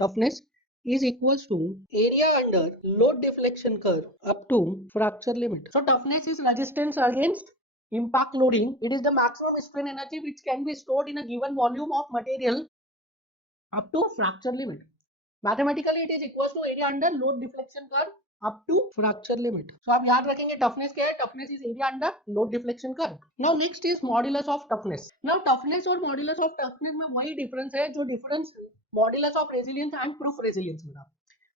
toughness is equals to area under load deflection curve up to fracture limit. So toughness is resistance against impact loading. It is the maximum strain energy which can be stored in a given volume of material up to fracture limit. Mathematically, it is equals to area under load deflection curve up to fracture limit. So आप याद रखेंगे toughness क्या है, toughness is area under load deflection curve. Now next is modulus of toughness. Now toughness और modulus of toughness में वही difference है जो difference modulus of resilience and proof resilience में था।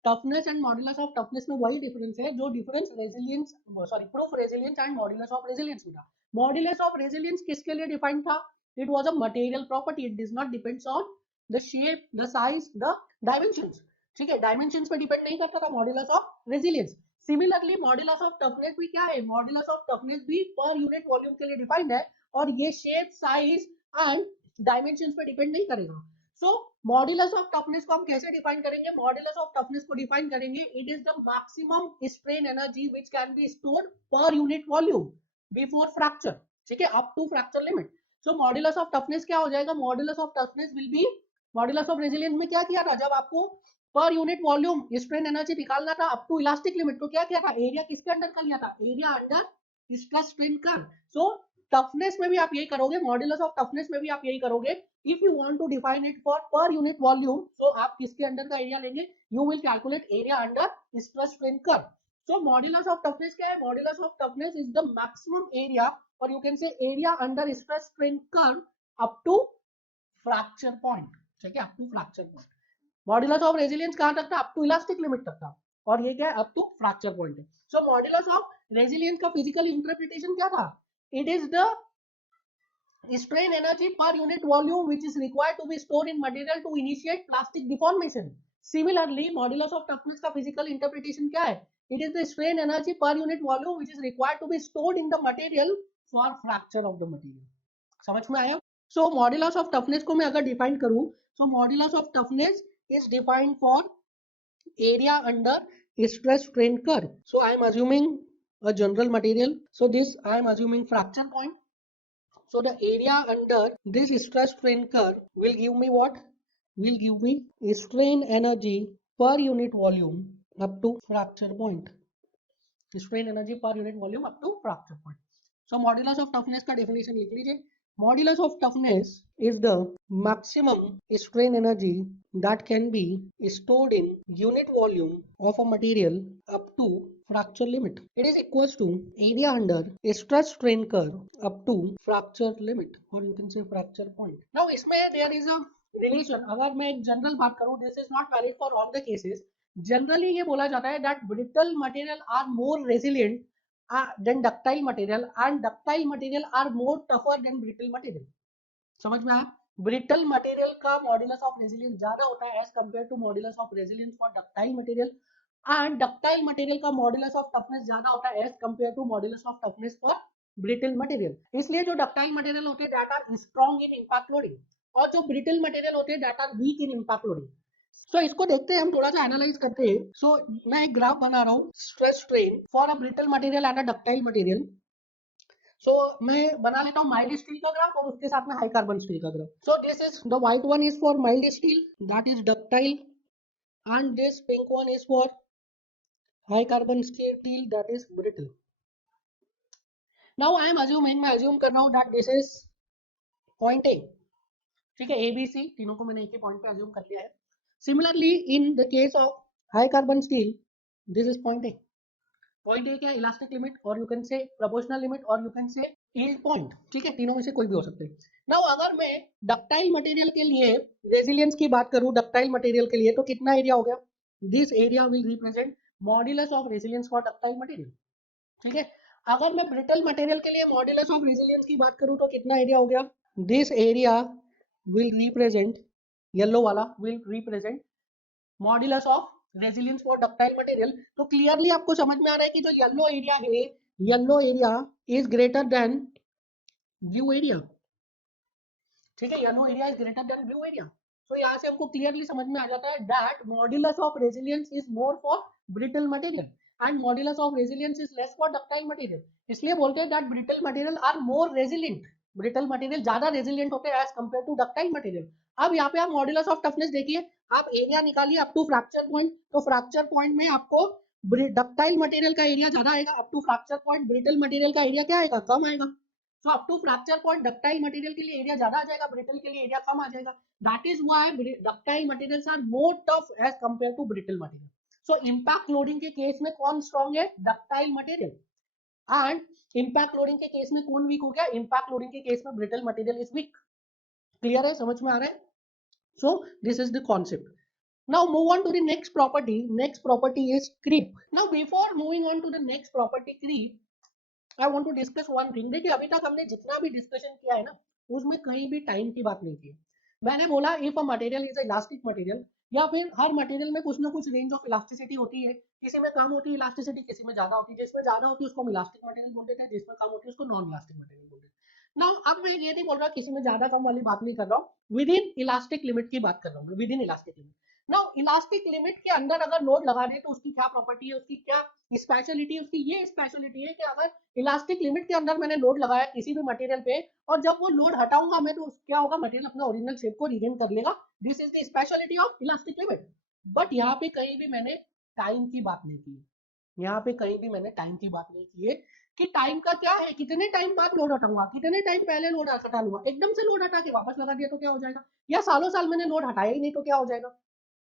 Toughness and modulus of toughness में वही डिफरेंस है जो difference resilience, sorry, proof resilience and modulus of resilience में था। मॉडुलस ऑफ रेजिलियंस किसके लिए डिफाइंड था, it was a material property, it does not depends on the shape, the size, the dimensions. ठीक है, डायमेंशंस पे डिपेंड नहीं करता था modulus of resilience. Similarly modulus of toughness भी क्या है, मॉडुलस ऑफ टफनेस भी पर यूनिट वॉल्यूम के लिए डिफाइंड है, और ये शेप, साइज एंड डायमेंशंस पे डिपेंड नहीं करेगा। सो मॉडुलस ऑफ टफनेस को हम कैसे डिफाइन करेंगे, मॉडुलस ऑफ टफनेस को डिफाइन करेंगे, it is the maximum strain energy which can be stored per unit volume before fracture. ठीक है, up to fracture limit. So modulus of toughness क्या हो जाएगा, modulus of toughness will be, modulus of resilience में क्या किया था, जब आपको पर यूनिट वॉल्यूम स्ट्रेन एनर्जी निकालना था अप टू इलास्टिक लिमिट, तो क्या किया था, एरिया किसके अंडर कर लिया था, area under stress strain curve. So toughness में भी आप यही करोगे, मॉडुलस ऑफ टफनेस में भी आप यही करोगे। If you want to define it for per unit volume, so आप किसके अंडर का एरिया लेंगे, you will calculate area under stress strain curve. So modulus of toughness क्या है, modulus of toughness is the maximum area, और you can say area under stress strain curve up to fracture point. ठीक है, up to fracture point. Modulus of resilience कहां तक था, अप टू इलास्टिक लिमिट तक था, और ये क्या है, अप टू फ्रैक्चर पॉइंट है। सो मॉडुलस ऑफ रेजिलियंस का फिजिकल इंटरप्रिटेशन क्या था, it is the strain energy per unit volume which is required to be stored in material to initiate plastic deformation. Similarly, modulus of toughness का physical interpretation क्या है, it is the strain energy per unit volume which is required to be stored in the material for fracture of the material. समझ में आया। So modulus of toughness को मैं अगर define करूं, so modulus of toughness is defined for area under stress strain curve. So I am assuming a general material, so this I am assuming fracture point. So the area under this stress strain curve will give me what? Will give me strain energy per unit volume up to fracture point. Strain energy per unit volume up to fracture point. So modulus of toughness का डेफिनेशन लिख लीजिए। Modulus of toughness is the maximum strain energy that can be stored in unit volume of a material up to fracture limit. It is equals to area under a stress strain curve up to fracture limit, or you can say fracture point. Now इसमें there is a relation. अगर मैं एक जनरल बात करूँ, this is not valid for all the cases. Generally ये बोला जाता है that brittle material are more resilient than ductile material and ductile material are more tougher than brittle material. समझ में आया? ब्रिटल मटेरियल का मॉड्यूलस ऑफ रेजिलियंस ज्यादा होता है as compare to modulus of resilience for ductile material, and ductile material का मॉड्यूलस ऑफ टफनेस ज्यादा होता है as compare to modulus of toughness for brittle material. इसलिए जो डक्टाइल मटेरियल होते हैं that are strong in impact loading, और जो ब्रिटल मटेरियल होते हैं that are weak in impact loading. So इसको देखते हैं, हम थोड़ा सा एनालाइज करते हैं। सो मैं एक ग्राफ बना रहा हूँ stress strain for a brittle material and a ductile material. So मैं बना लेता हूँ माइल्ड स्टील का ग्राफ और उसके साथ में हाई कार्बन स्टील का graph. So this is the white one is for mild steel that is ductile, and this pink one is for high carbon steel that is brittle. Now I am assuming, मैं अज्यूम कर रहा हूँ दैट दिस इज पॉइंट ए, ठीक है, ए बी सी तीनों को मैंने एक ही पॉइंट पे अज्यूम कर लिया है। Similarly in the case of high carbon steel this is point A. Point A क्या है? इलास्टिक लिमिट, और you can say proportional limit, और you can say yield point, ठीक है, तीनों में से कोई भी हो सकते हैं। नाउ अगर मैं डक्टाइल मटेरियल के लिए रेजिलियंस की बात करूं, डक्टाइल मटेरियल के लिए तो कितना एरिया हो गया? This area will represent modulus of resilience for ductile material, ठीक है। अगर मैं ब्रिटल मटेरियल के लिए मॉड्यूलस ऑफ रेजिलियंस की बात करूं तो कितना एरिया हो गया? This area will represent, yellow वाला will represent modulus of resilience for ductile material. तो क्लियरली आपको समझ में आ रहा है कि जो येलो एरिया है, yellow area is greater than blue area, ठीक है, yellow area is greater than blue area. So यहाँ से हमको क्लियरली समझ में आ जाता है that modulus of resilience is more for brittle material and modulus of resilience is less for ductile material. इसलिए बोलते हैं that brittle material are more resilient, brittle material ज्यादा रेजिलियंट होते हैं as compare to ductile material. अब यहाँ पे आप मॉड्यूलस ऑफ टफनेस देखिए, आप एरिया निकालिए अप टू फ्रैक्चर पॉइंट, तो फ्रैक्चर पॉइंट में आपको डक्टाइल मटेरियल का एरिया ज्यादा आएगा, up to fracture point brittle material का एरिया क्या आएगा? कम आएगा। So up to fracture point ductile material के लिए एरिया ज्यादा आ जाएगा, ब्रिटल के लिए एरिया कम आ जाएगा। That is why ductile materials are more tough as compare to brittle material. So impact loading के केस में कौन स्ट्रॉन्ग है? Ductile material. And impact loading के केस में कौन वीक हो गया? इंपैक्ट लोडिंग के केस में brittle material is weak. Clear है? समझ में आ रहा है? So this is the concept. Now move on to the next property. Next property is creep. Now before moving on to the next property creep, I want to discuss one thing. देखिए अभी तक हमने जितना भी डिस्कशन किया है ना, उसमें कहीं भी टाइम की बात नहीं की है। मैंने बोला if a material is elastic material, या फिर हर मटेरियल में कुछ ना कुछ रेंज ऑफ इलास्टिसिटी होती है, किसी में कम होती है इलास्टिसिटी, किसी में ज्यादा होती है। जिसमें ज्यादा होती है उसको हम इलास्टिक मटेरियल बोल देते हैं, जिसमें कम होती है उसको नॉन इलास्टिक मटेरियल बोल देते हैं। ना अब मैं ये नहीं बोल रहा किसी में ज्यादा कम वाली बात नहीं कर रहा हूँ, विद इन इलास्टिक लिमिट की बात कर रहा हूँ, with in elastic limit. Now elastic limit के अंदर अगर लोड लगा दे तो उसकी क्या प्रॉपर्टी है, उसकी क्या स्पेशलिटी है? उसकी ये स्पेशलिटी है कि अगर इलास्टिक लिमिट के अंदर मैंने लोड लगाया किसी भी मटेरियल पे, और जब वो लोड हटाऊंगा मैं तो क्या होगा? मटेरियल अपना ओरिजिनल शेप को रिगेन कर लेगा। This is the speciality of elastic limit. But यहाँ पे कहीं भी मैंने टाइम की बात नहीं की, यहाँ पे कहीं भी मैंने टाइम की बात नहीं की है कि टाइम का क्या है, कितने टाइम बाद लोड हटाऊंगा, कितने टाइम पहले लोड हटा लूंगा। एकदम से लोड हटा के वापस लगा दिया तो क्या हो जाएगा, या सालों साल मैंने लोड हटाया ही नहीं तो क्या हो जाएगा।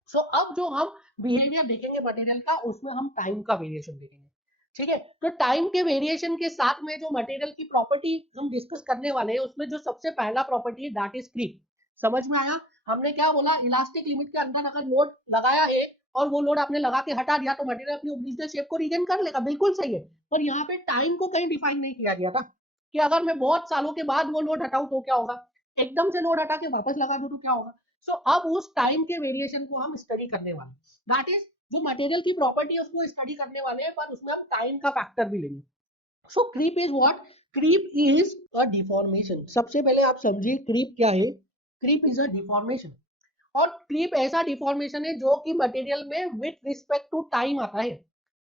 सो अब जो हम बिहेवियर देखेंगे मटेरियल का, उसमें हम टाइम का वेरिएशन देखेंगे, ठीक है। तो टाइम के वेरिएशन के साथ में जो मटेरियल की प्रॉपर्टी हम डिस्कस करने वाले हैं, उसमें जो सबसे पहला प्रॉपर्टी है दैट इज क्रीप। समझ में आया? हमने क्या बोला? इलास्टिक लिमिट के अंदर अगर लोड लगाया है और वो लोड आपने लगा के हटा दिया तो मटेरियल अपनी ओरिजिनल शेप को रिगेन कर लेगा, बिल्कुल सही है। पर यहाँ पे टाइम को कहीं डिफाइन नहीं किया गया था कि अगर मैं बहुत सालों के बाद वो लोड हटाऊं तो क्या होगा, एकदम से लोड हटा के वापस लगा दूं तो क्या होगा। सो अब उस टाइम के वेरिएशन को हम स्टडी करने वाले, दैट इज जो मटेरियल की प्रॉपर्टी है उसको स्टडी करने वाले हैं, पर उसमें हम टाइम का फैक्टर भी लेंगे। So creep is what? Creep is a deformation. सबसे पहले आप समझिए क्रीप क्या है। क्रीप इज अ डिफॉर्मेशन, और क्रीप ऐसा डिफॉर्मेशन है जो कि मटेरियल में विथ रिस्पेक्ट टू टाइम आता है,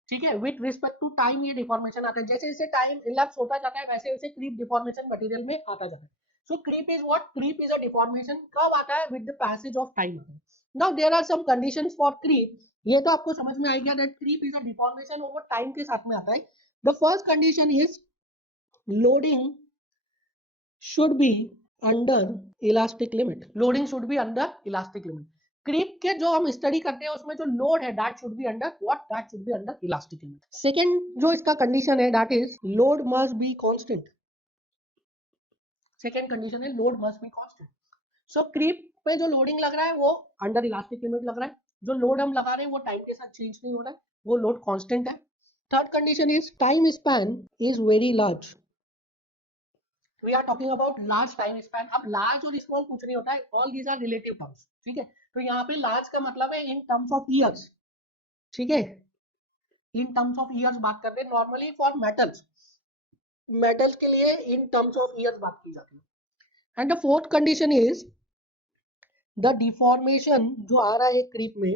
ठीक है। विथ रिस्पेक्ट टू टाइम ये डिफॉर्मेशन आता है, जैसे जैसे टाइम इलैप्स होता जाता है वैसे वैसे क्रीप डिफॉर्मेशन मटेरियल में आता जाता है। So creep is what? Creep is a deformation. कब आता है? With the passage of time आता है। Now there are some conditions for creep. ये तो आपको समझ में आ गया that creep is a deformation over time के साथ में आता है. The first condition is loading should be under elastic limit. Loading should be under elastic limit. Creep के जो हम स्टडी करते हैं उसमें जो लोड है that should be under what, that should be under elastic limit. Second जो इसका कंडीशन है that is load must be constant. Second condition है load must be constant. So creep पे जो लोडिंग लग रहा है वो अंडर इलास्टिक लिमिट लग रहा है. जो लोड हम लगा रहे हैं वो टाइम के साथ चेंज नहीं हो रहा है, वो लोड कांस्टेंट है. Third condition is time span is very large. We are talking about large time span. अब large और small कुछ नहीं होता है, all these are relative terms. ठीक है, तो यहाँ पे large का मतलब है in terms of years. ठीक है, in terms of years बात करते हैं. Normally for metals, metals के लिए in terms of years बात की जाती है. And the fourth condition is the deformation जो आ रहा है creep में,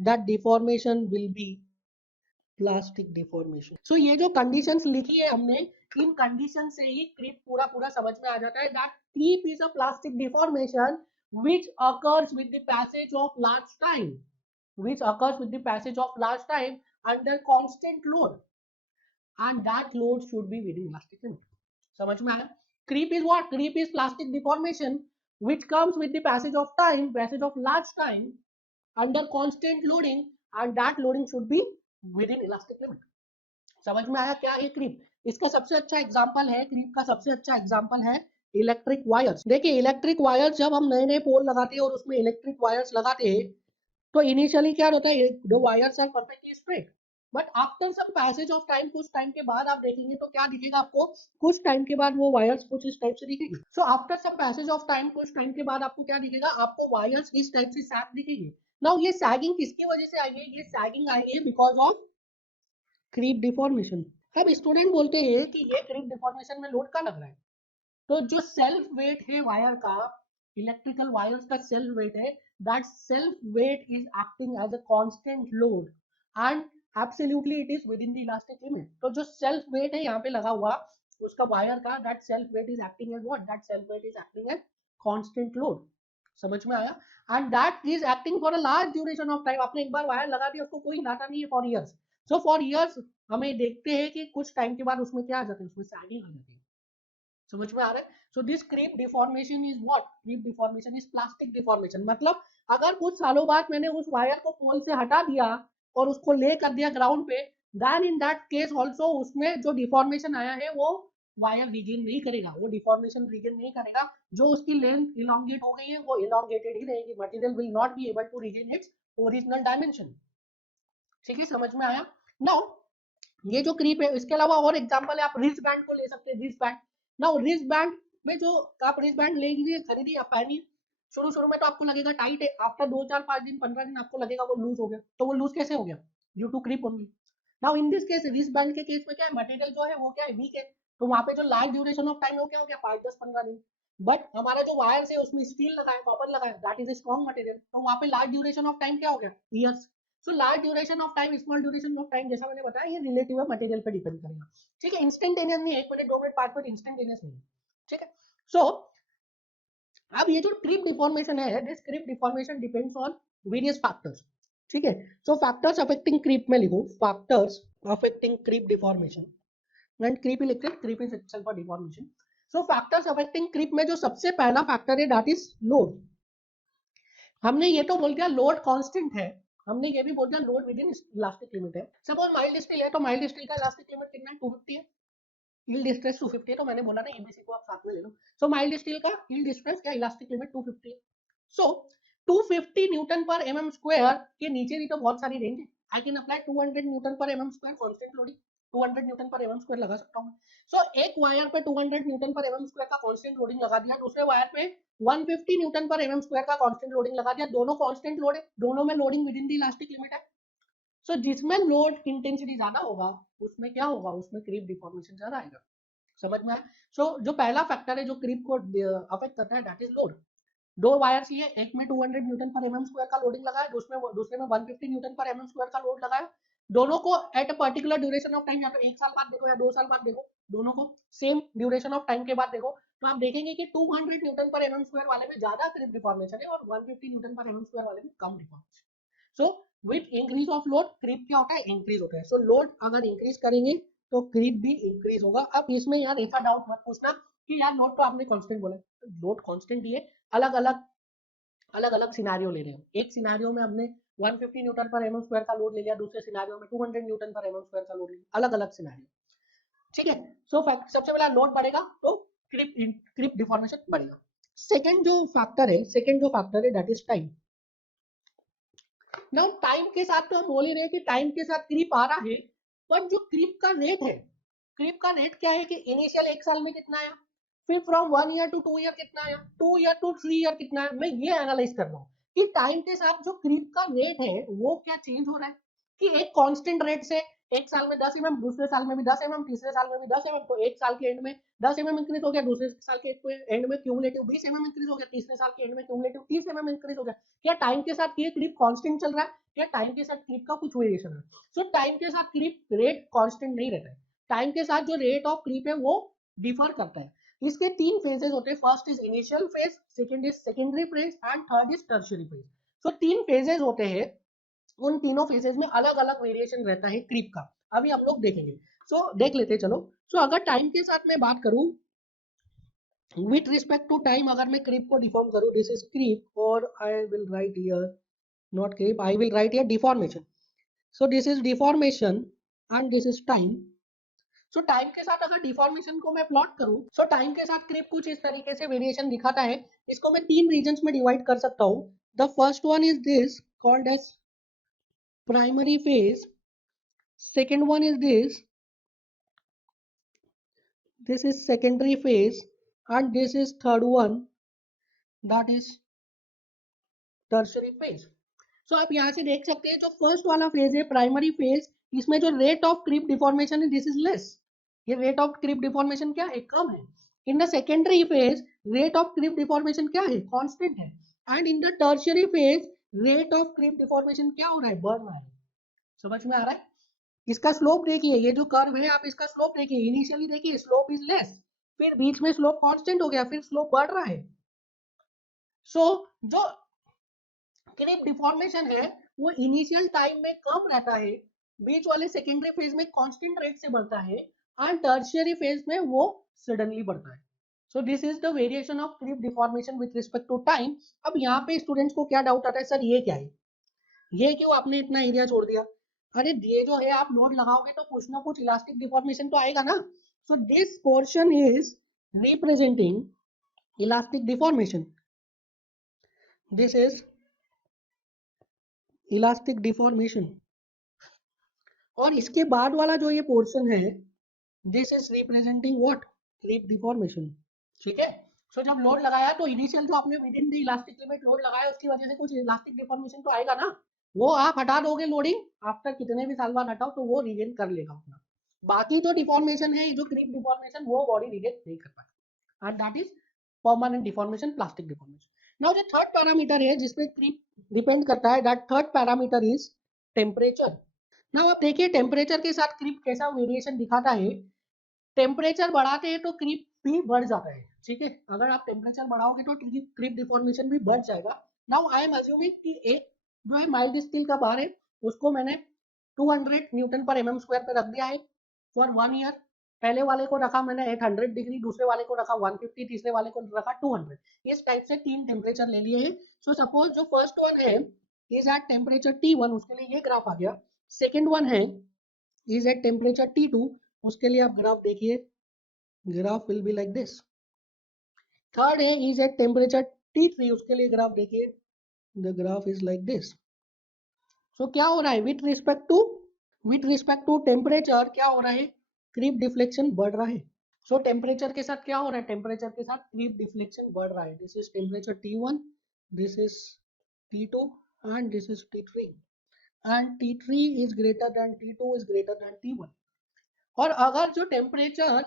that deformation will be plastic deformation. So ये जो कंडीशंस लिखी है हमने, इन कंडीशन से ही क्रीप पूरा पूरा समझ में आ जाता है that creep is a plastic deformation which occurs with the passage of large time, which occurs with the passage of large time under constant load and that load should be within elastic limit. समझ में आया? Creep is what? Creep is plastic deformation which comes with the passage of time, passage of large time under constant loading and that loading should be within elastic limit. समझ में आया क्या है क्रीप? इसका सबसे अच्छा एग्जांपल है, क्रीप का सबसे अच्छा एग्जांपल है इलेक्ट्रिक वायर्स. देखिए इलेक्ट्रिक वायर्स जब हम नए नए पोल लगाते हैं और उसमें इलेक्ट्रिक वायर्स लगाते हैं तो इनिशियली क्या होता है, the wires are perfectly straight, but after some passage of time, कुछ टाइम के बाद आप देखेंगे तो क्या दिखेगा आपको, कुछ टाइम के बाद वो वायर्स कुछ इस टाइप से दिखेगी. So after some passage of time, कुछ टाइम के बाद आपको क्या दिखेगा, आपको वायर्स इस टाइप से सैग दिखेगी. नाउ ये सैगिंग किसकी वजह से आई है? ये सैगिंग आई है बिकॉज ऑफ क्रीप डिफॉर्मेशन. अब स्टूडेंट बोलते हैं कि ये क्रीप डिफॉर्मेशन में लोड का लग रहा है, तो जो सेल्फ वेट है वायर का, इलेक्ट्रिकल वायर्स का सेल्फ वेट है, that self weight is acting as a constant load and absolutely it is within the elastic limit. तो जो सेल्फ वेट है यहाँ पे लगा हुआ उसका वायर का, that self weight is acting as what, that self weight is acting as constant load. समझ में आया? And that is acting for a large duration of time. आपने एक बार वायर लगा दिया उसको कोई हिलाता नहीं है for years. So for years हमें देखते हैं कि कुछ टाइम के बाद उसमें क्या आ जाता है, उसमें सैगिंग आ जाती है. समझ में आ रहा है? So this creep deformation is what? Creep deformation is plastic deformation. मतलब अगर कुछ सालों बाद मैंने उस वायर को पोल से हटा दिया और उसको ले कर दिया ग्राउंड पे, then in that case also उसमें जो डिफॉर्मेशन आया है वो वायर रिगेन नहीं करेगा, वो डिफॉर्मेशन रिगेन नहीं करेगा. जो उसकी लेंथ इलोंगेट हो गई है वो इलोंगेटेड ही रहेगी. Material will not be able to regain its original dimension. ठीक है, समझ में आया? नाउ ये जो क्रीप है, इसके अलावा और एग्जांपल है, आप रिस्ट बैंड को ले सकते हैं. Wrist band, now wrist band में जो आप रिस्ट बैंड लेंगे, खरीदिए, आप पहनिए. शुरू शुरू में तो आपको लगेगा टाइट है, आफ्टर 2 4 5 दिन 15 दिन आपको लगेगा वो लूज हो गया. तो वो लूज कैसे हो गया? Due to creep only. Now in this case, wrist band के केस में क्या है, मटेरियल जो है वो क्या है, वीक है. तो वहां पे जो लार्ज ड्यूरेशन ऑफ टाइम हो क्या हो गया, 5 10 15 दिन. बट हमारा जो वायर है उसमें स्टील लगा है, कॉपर लगा है, that is a strong material, तो वहां पे लार्ज ड्यूरेशन ऑफ टाइम क्या हो गया, years. So large duration of time, small duration of time, जैसा मैंने बताया ये रिलेटिव है, मटेरियल पे डिपेंड करेगा. ठीक है, इंस्टेंटेनियस नहीं है, 1 मिनट 2 मिनट 5 मिनट इंस्टेंटेनियस नहीं है. ठीक है, सो अब ये जो क्रीप डिफॉर्मेशन है, this creep deformation depends on various factors. ठीक है, सो फैक्टर्स अफेक्टिंग क्रीप में लिखो, factors affecting creep deformation. And creep electric, creep is itself a deformation. So factors affecting creep में जो सबसे पहला फैक्टर है दैट इज लोड. हमने ये तो बोल दिया लोड कांस्टेंट है, हमने ये भी बोल दिया load with in elastic limit है. सपोज माइल्ड स्टील है तो माइल्ड स्टील का इलास्टिक लिमिट कितना है, 250 है. यील्ड स्ट्रेस 250 है, तो मैंने बोला ना एबीसी को आप साथ में ले लो. सो माइल्ड स्टील का यील्ड स्ट्रेस क्या, इलास्टिक लिमिट 250 है. सो 250 न्यूटन पर एमएम स्क्वायर के नीचे भी तो बहुत सारी रेंज है. आई कैन अप्लाई 200 न्यूटन पर MM square constant loading, 200 Newton पर एमएम स्क्वायर लगा सकता हूं. सो एक वायर पे 200 न्यूटन पर एमएम स्क्वायर का कांस्टेंट लोडिंग लगा दिया, दूसरे वायर पे 150 न्यूटन पर एमएम स्क्वायर का कांस्टेंट लोडिंग लगा दिया. दोनों कांस्टेंट लोड है, दोनों में loading with in the elastic limit है. सो जिसमें लोड इंटेंसिटी ज्यादा होगा उसमें क्या होगा, उसमें क्रीप डिफॉर्मेशन ज्यादा आएगा. समझ में आया? सो जो पहला फैक्टर है जो क्रीप को अफेक्ट करता है दैट इज लोड. दो वायर्स लिए, एक में 200 न्यूटन पर एमएम स्क्वायर का लोडिंग लगा है, दूसरे में 150 न्यूटन पर एमएम स्क्वायर का लोड लगा है. दोनों को at a particular duration of time, या तो 1 साल बाद देखो या 2 साल बाद देखो, दोनों को सेम ड्यूरेशन ऑफ टाइम के बाद देखो, तो आप देखेंगे कि 200 न्यूटन पर एमएम स्क्वायर वाले में ज्यादा क्रीप डिफॉर्मेशन है और 150 न्यूटन पर एमएम स्क्वायर वाले में कम deformation. So with increase of load creep क्या होता है, इंक्रीज होता है। सो लोड अगर इंक्रीज करेंगे तो क्रीप भी इंक्रीज होगा। अब इसमें यार ऐसा डाउट मत पूछना कि यार लोड तो आपने कांस्टेंट बोला, लोड कांस्टेंट ही है, अलग अलग सिनारियो ले रहे हो। एक सिनारियो में हमने 150 न्यूटन पर एमएम स्क्वायर का लोड ले लिया, दूसरे सिनारियो में 200 न्यूटन पर एमएम स्क्वायर का लोड ले लिया, अलग अलग सिनारियो, ठीक है। सो सबसे पहला लोड बढ़ेगा तो क्रीप डिफॉर्मेशन बढ़ेगा। सेकंड जो फैक्टर है that is time. Now time के साथ तो हम बोल ही रहे हैं कि टाइम के साथ क्रीप आ रहा है, पर जो क्रीप का रेट क्या है कि इनिशियल एक साल में कितना आया, फिर फ्रॉम 1 ईयर टू 2 ईयर कितना आया, 2 ईयर टू 3 ईयर कितना है। मैं ये एनालाइज कर रहा हूँ कि टाइम के साथ जो क्रीप का रेट है वो क्या चेंज हो रहा है, कि एक कांस्टेंट रेट से एक साल में 10 mm, दूसरे साल में भी 10 mm, तीसरे साल में भी 10 mm, तो एक साल के एंड में 10 mm इंक्रीज हो गया, दूसरे साल के एंड में क्यूमुलेटिव 20 mm इंक्रीज हो गया, तीसरे साल के एंड में क्यूमुलेटिव 30 mm इंक्रीज हो गया। क्या टाइम के साथ ये क्रीप कांस्टेंट चल रहा है, क्या टाइम के साथ क्रीप का कुछ वेरिएशन है? सो टाइम के साथ क्रीप रेट कांस्टेंट नहीं रहता है, टाइम के साथ जो रेट ऑफ क्रीप है वो डिफर करता है। इसके 3 फेजेस होते हैं, first is initial phase, second is secondary phase and third is tertiary phase. So 3 phases होते हैं, उन तीनों फेजेस में अलग अलग वेरिएशन रहता है क्रीप का, अभी हम लोग देखेंगे। सो देख लेते हैं चलो। सो अगर टाइम के साथ मैं बात करूं, विथ रिस्पेक्ट टू टाइम अगर मैं क्रीप को डिफॉर्म करूं, दिस इज क्रीप और I will write here not creep, I will write here deformation. So this is deformation and this is time. So time के साथ अगर डिफॉर्मेशन को मैं प्लॉट करूं, सो टाइम के साथ क्रीप कुछ इस तरीके से वेरिएशन दिखाता है। इसको मैं 3 रीजन्स में डिवाइड कर सकता हूं। The first one is this called as primary phase, second one is this is secondary phase, and this is third one, that is tertiary phase. So आप यहाँ से देख सकते हैं जो फर्स्ट वाला फेज है प्राइमरी फेज, इसमें जो रेट ऑफ क्रीप डिफॉर्मेशन है दिस इज लेस, ये रेट ऑफ क्रीप डिफॉर्मेशन क्या है, कम है। In the secondary phase rate of creep deformation क्या है, कांस्टेंट है। And in the tertiary phase rate of creep deformation क्या हो रहा है, बढ़ रहा है। समझ में आ रहा है? इसका स्लोप देखिए, ये जो कर्व है आप इसका स्लोप देखिए, इनिशियली देखिए स्लोप इज लेस, फिर बीच में स्लोप कांस्टेंट हो गया, फिर स्लोप बढ़ रहा है। सो जो क्रीप डिफॉर्मेशन है वो इनिशियल टाइम में कम रहता है, बीच वाले सेकेंडरी फेज में कांस्टेंट रेट से बढ़ता है, एंड टर्शियरी फेज में वो सडनली बढ़ता है। So this is the variation of creep deformation with respect to time. अब यहाँ पे स्टूडेंट्स को क्या डाउट आता है, सर ये क्या है, ये क्यों आपने इतना एरिया छोड़ दिया? अरे ये जो है आप लोड लगाओगे तो कुछ ना कुछ इलास्टिक डिफॉर्मेशन तो आएगा ना। So this portion is representing elastic deformation, this is elastic deformation. और इसके बाद वाला जो ये पोर्शन है this is representing what, creep deformation, ठीक है। सो जब लोड लगाया तो इनिशियल जो आपने with in the elastic limit load लगाया उसकी वजह से कुछ इलास्टिक डिफॉर्मेशन तो आएगा ना, वो आप हटा दोगे लोडिंग आफ्टर कितने भी साल बाद हटाओ तो वो रिगेन कर लेगा अपना। बाकी जो डिफॉर्मेशन है जो क्रीप डिफॉर्मेशन वो बॉडी रिगेन नहीं कर पाएगा, and that is permanent deformation, plastic deformation. Now जो थर्ड पैरामीटर है जिसपे क्रीप डिपेंड करता है, that third parameter is temperature. Now आप देखिए टेम्परेचर के साथ क्रीप कैसा वेरिएशन दिखाता है। टेम्परेचर बढ़ाते हैं तो क्रीप भी बढ़ जाता है, ठीक है। अगर आप टेम्परेचर बढ़ाओगे तो क्रीप डिफॉर्मेशन भी बढ़ जाएगा। नाउ आई एम अज्यूमिंग कि एक जो है माइल्ड स्टील का बार है उसको मैंने 200 न्यूटन पर एमएम स्क्वायर पे रख दिया है फॉर 1 ईयर। पहले वाले को रखा मैंने 800 डिग्री, दूसरे वाले को रखा 150, तीसरे वाले को रखा 200। इस टाइप से 3 टेम्परेचर ले लिए हैं। सो सपोज जो फर्स्ट वन है इज एट टेम्परेचर T1, उसके लिए ये ग्राफ आ गया। सेकेंड वन है इज एट टेम्परेचर T2, उसके लिए आप ग्राफ देखिए, graph will be like this. Third है इज एट टेम्परेचर T3, उसके लिए ग्राफ देखिए, the graph is like this. So क्या हो रहा है विथ रिस्पेक्ट टू टेम्परेचर क्या हो रहा है, क्रीप डिफ्लेक्शन बढ़ रहा है। सो टेम्परेचर के साथ क्या हो रहा है, टेम्परेचर के साथ क्रीप डिफ्लेक्शन बढ़ रहा है। This is temperature T1, this is T2 and this is T3, and T3 is greater than T2 is greater than T1। और अगर जो टेम्परेचर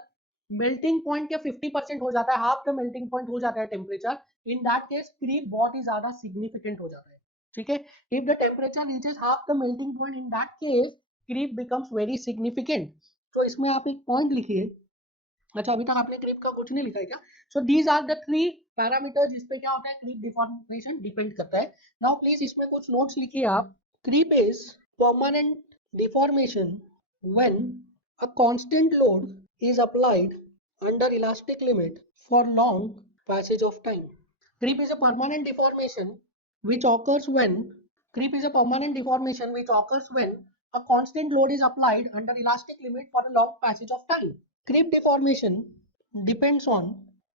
मेल्टिंग पॉइंट के 50% हो जाता है, हाफ द मेल्टिंग पॉइंट हो जाता है temperature, in that case creep बहुत ही ज्यादा सिग्निफिकेंट हो जाता है, ठीक है। If the temperature reaches half the melting point in that case creep becomes very significant. तो इसमें आप एक पॉइंट लिखिए, अच्छा अभी तक आपने क्रीप का कुछ नहीं लिखा है क्या? So these are the 3 parameters जिस पे क्या होता है क्रीप डिफॉर्मेशन डिपेंड करता है। नाउ प्लीज इसमें कुछ नोट्स लिखिए आप। Creep is permanent deformation when a constant load is applied under elastic limit for long passage of time. Creep is a permanent deformation which occurs when creep is a permanent deformation which occurs when a constant load is applied under elastic limit for a long passage of time. Creep deformation depends on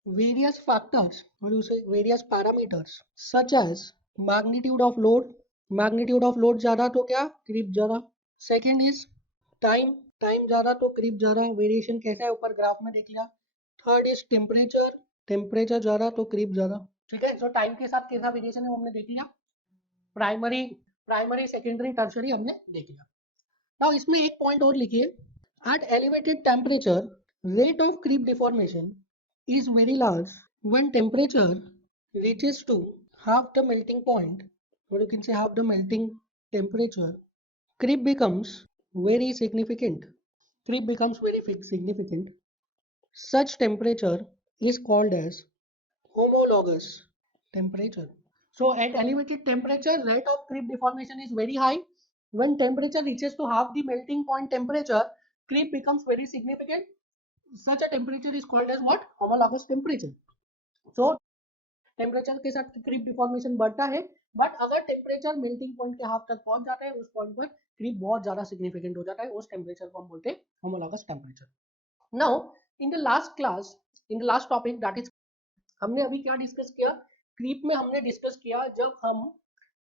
various factors, or you say various parameters, such as magnitude of load. Magnitude of load ज़्यादा तो क्या creep ज़्यादा. Second is time. टाइम ज़्यादा तो क्रीप ज़्यादा. वेरिएशन कैसा है ऊपर ग्राफ में देख लिया. Third is temperature. टेम्परेचर ज़्यादा तो क्रीप ज़्यादा. ठीक है. सो टाइम के साथ कैसा वेरिएशन है वो हमने देख लिया. प्राइमरी प्राइमरी सेकेंडरी टर्शरी हमने देख लिया. नाउ इसमें एक पॉइंट और लिखिए. At elevated temperature rate of creep deformation is very large when temperature reaches to half the melting point, or you can say half the melting temperature. Creep becomes very significant. Creep becomes very significant. Such temperature is called as homologous temperature. So at elevated temperature, rate of creep deformation is very high. When temperature reaches to half the melting point temperature, creep becomes very significant. Such a temperature is called as what? Homologous temperature. So temperature के साथ क्रीप डिफॉर्मेशन बढ़ता है, बट अगर टेम्परेचर मेल्टिंग पॉइंट के हाफ तक पहुंच जाता है उस पॉइंट पर क्रीप बहुत ज्यादा सिग्निफिकेंट हो जाता है. उस टेम्परेचर को हम बोलते हैं homologous temperature. Now in the last class, in the last topic that is, हमने अभी क्या डिस्कस किया. क्रीप में हमने डिस्कस किया जब हम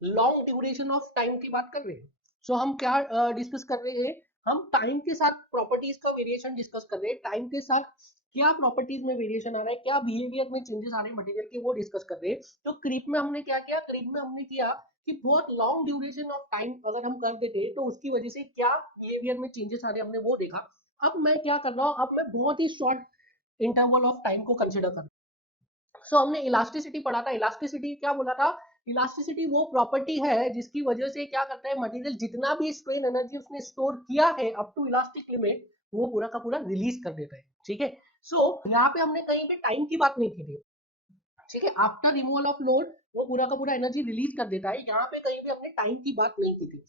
लॉन्ग ड्यूरेशन ऑफ टाइम की बात कर रहे हैं. सो हम क्या डिस्कस कर रहे हैं, हम टाइम के साथ प्रॉपर्टीज का वेरिएशन डिस्कस कर रहे हैं. टाइम के साथ क्या प्रॉपर्टीज में वेरिएशन आ रहा है, क्या बिहेवियर में चेंजेस आ रहे हैं मटेरियल के, वो डिस्कस कर रहे हैं. तो क्रीप में हमने क्या किया, क्रीप में हमने किया कि बहुत लॉन्ग ड्यूरेशन ऑफ टाइम अगर हम कर देते तो उसकी वजह से क्या बिहेवियर में चेंजेस आ रहे हैं हमने वो देखा. अब मैं क्या कर रहा हूँ, अब मैं बहुत ही शॉर्ट इंटरवल ऑफ टाइम को कंसिडर कर. सो हमने इलास्टिसिटी पढ़ा था. इलास्टिसिटी क्या बोला था, इलास्टिसिटी वो प्रॉपर्टी है जिसकी वजह से क्या करता है मटेरियल जितना भी स्ट्रेन एनर्जी उसने स्टोर किया है अप टू इलास्टिक लिमिट वो पूरा का पूरा रिलीज कर देता है. ठीक है. सो यहाँ पे हमने कहीं पे टाइम की बात नहीं की थी. ठीक है. आफ्टर रिमूवल ऑफ लोड वो पूरा का पूरा एनर्जी रिलीज कर देता है. यहाँ पे कहीं भी हमने टाइम की बात नहीं की थी.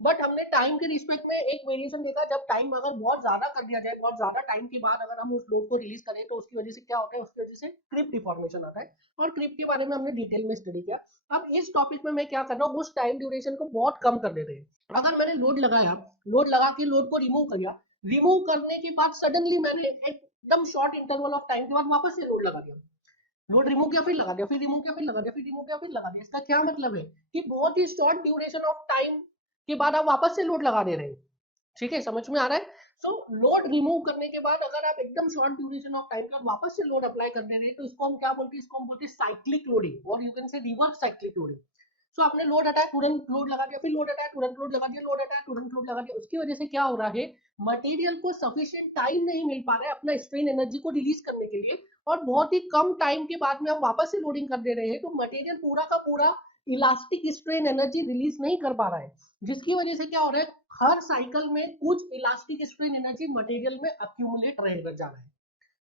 बट हमने टाइम के रिस्पेक्ट में एक वेरिएशन देखा. जब टाइम अगर बहुत ज्यादा कर दिया जाए, बहुत ज्यादा टाइम के बाद अगर हम उस लोड को रिलीज करें तो उसकी वजह से क्या होता है, उसकी वजह से क्रिप डिफॉर्मेशन आता है. और क्रिप के बारे में हमने डिटेल में स्टडी किया. अब इस टॉपिक में मैं क्या कर रहा हूँ, उस टाइम ड्यूरेशन को बहुत कम कर देते हैं. अगर मैंने लोड लगाया, लोड लगा के लोड को रिमूव किया, रिमूव करने के बाद सडनली मैंने एकदम शॉर्ट इंटरवल ऑफ टाइम के बाद वापस से लोड लगा दिया. लोड रिमूव किया फिर लगा दिया, फिर रिमूव किया फिर लगा दिया, फिर रिमूव किया फिर लगा दिया. इसका क्या मतलब है कि बहुत ही शॉर्ट ड्यूरेशन ऑफ टाइम के बाद आप वापस से लोड लगा दे रहे हैं. ठीक है, समझ में आ रहा है. सो लोड रिमूव करने के बाद अगर आप एकदम शॉर्ट ड्यूरेशन ऑफ टाइम के बाद वापस से लोड अप्लाई कर दे रहे हैं तो इसको हम क्या बोलते हैं, इसको हम बोलते हैं साइक्लिक लोडिंग, और you can say reverse cyclic loading. So आपने लोड हटाया तुरंत लोड लगा दिया, फिर लोड हटाया तुरंत लोड लगा दिया, लोड हटाया तुरंत लोड लगा दिया. उसकी वजह से क्या हो रहा है, मटेरियल को सफिशिएंट टाइम नहीं मिल पा रहा है अपना स्ट्रेन एनर्जी को रिलीज करने के लिए. और बहुत ही कम टाइम के बाद में आप वापस से लोडिंग कर दे रहे हैं तो मटेरियल पूरा का पूरा इलास्टिक स्ट्रेन एनर्जी रिलीज नहीं कर पा रहा है. जिसकी वजह से क्या हो रहा है, हर साइकिल में कुछ इलास्टिक स्ट्रेन एनर्जी मटेरियल में अक्यूमुलेट रह जा रहा है.